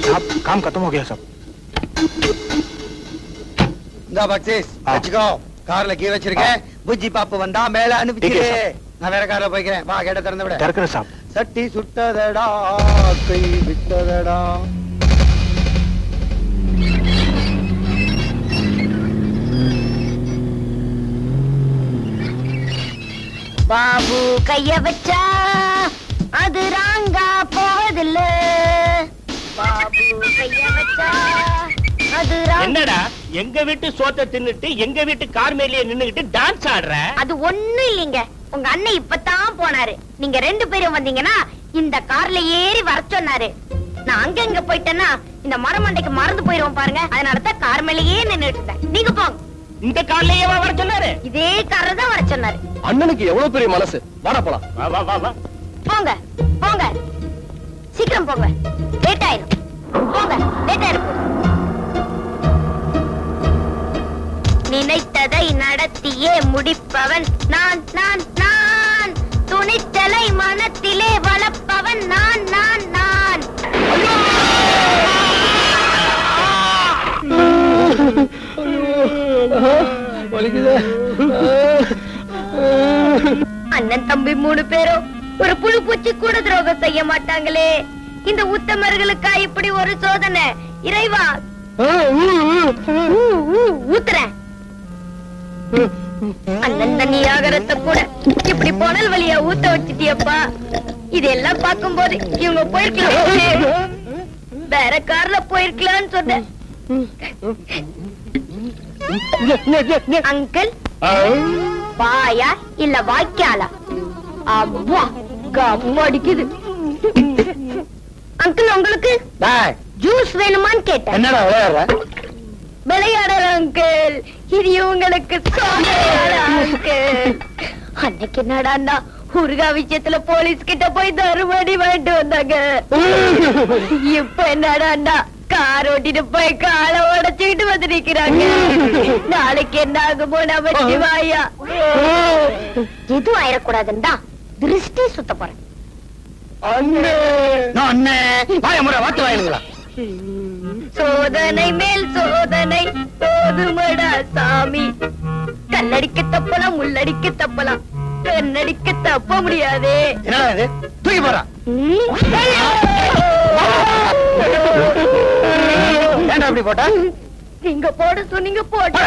साहब, काम खत्म हो गया सब. இந்த பக்ஸிஸ் வெச்சுக்கோ. கார்ல கீ வச்சிருக்கேன். புஜ்ஜி பாப்பு வந்தா மேல அனுப்பிச்சிரு. நான் வேற கார்ல போய்க்கிறேன். வா கேட்ட திறந்து விட. திறக்கிறேன் சாப். சட்டி சுட்டதடா கை விட்டதடா. பாபு கைய வச்சா அது ராங்கா போவதில்ல. பாபு கைய வச்சா அது என்னடா எங்க வீட்டு சோத்தை தின்னுட்டு எங்க வீட்டு கார் மேலேயே நின்னுகிட்டு டான்ஸ் ஆடுற? அது ஒண்ணு இல்லைங்க. உங்க அண்ணன் இப்பதான் போனாரு. நீங்க 2 பேரும் வந்தீங்கன்னா இந்த கார்ல ஏறி வர சொன்னாரு. நான் அங்க போயிட்டேன்னா இந்த மரமண்டைக்கு மறந்து போயிருவோம் பாருங்க. அதனாலதான் கார் மேலேயே நின்னுட்டு இருந்தேன். நீங்க போங்க. இந்த கார்லயே வர சொன்னாரு? இதே கார்ல தான் வர சொன்னாரு. அண்ணனுக்கு எவ்வளவு பெரிய மனசு. வாடா போலாம். வா வா வா வா. போங்க போங்க சீக்கிரம் போங்க. லேட் ஆயிரும். போங்க லேட் ஆயிரும். நினைத்ததை நடத்தியே முடிப்பவன் நான் நான் நான். துணிச்சலை மனத்திலே வளர்ப்பவன் நான் நான் நான். அண்ணன் தம்பி 3 பேரும் ஒரு புழு பூச்சி கூட துரோகம் செய்ய மாட்டாங்களே. இந்த உத்தமர்களுக்கா இப்படி ஒரு சோதனை? இறைவா ஊத்துறேன். அண்ணன் தண்ணி ஆகரத்தை கூட இப்படி புனல் வழியா ஊத்த வச்சிட்டியப்பா. இதெல்லாம் பார்க்கும்போது இவங்க போயிருக்கலாம், வேற கார்ல போயிருக்கலாம்னு சொன்னேன். அங்கிள் வாயா இல்ல வாய்க்காலா? அவ்வா கம்ம அடிக்குது. அங்கிள் உங்களுக்கு ஜூஸ் வேணுமான்னு கேட்டேன். என்னடா விளையாடுற? விளையாடுற அங்கிள். இது இவங்களுக்கு அங்கிள். அன்னைக்கு என்னடா ஊர்கா விஷயத்துல போலீஸ் கிட்ட போய் தருமடி வாங்கிட்டு வந்தாங்க. இப்ப என்னடா கார் ஓட்டிட்டு போய் காலை உடைச்சுக்கிட்டு வந்து நிக்கிறாங்க. நாளைக்கு என்ன ஆகுமோ நம்ம சிவாயா. எதுவும் ஆயிடக்கூடாதுன்னு தான் திருஷ்டி சுத்த போறேன். சோதனை மேல் சோதனை போதுமடா சாமி. கல்லடிக்க தப்பலாம் முள்ளடிக்க தப்பலாம். கண்ணடிக்க தப்ப முடியாது. என்னடா இது? தூக்கி போறா. ஏன்டா அப்படி போட்ட? நீங்க போட சொன்னீங்க போட்ட.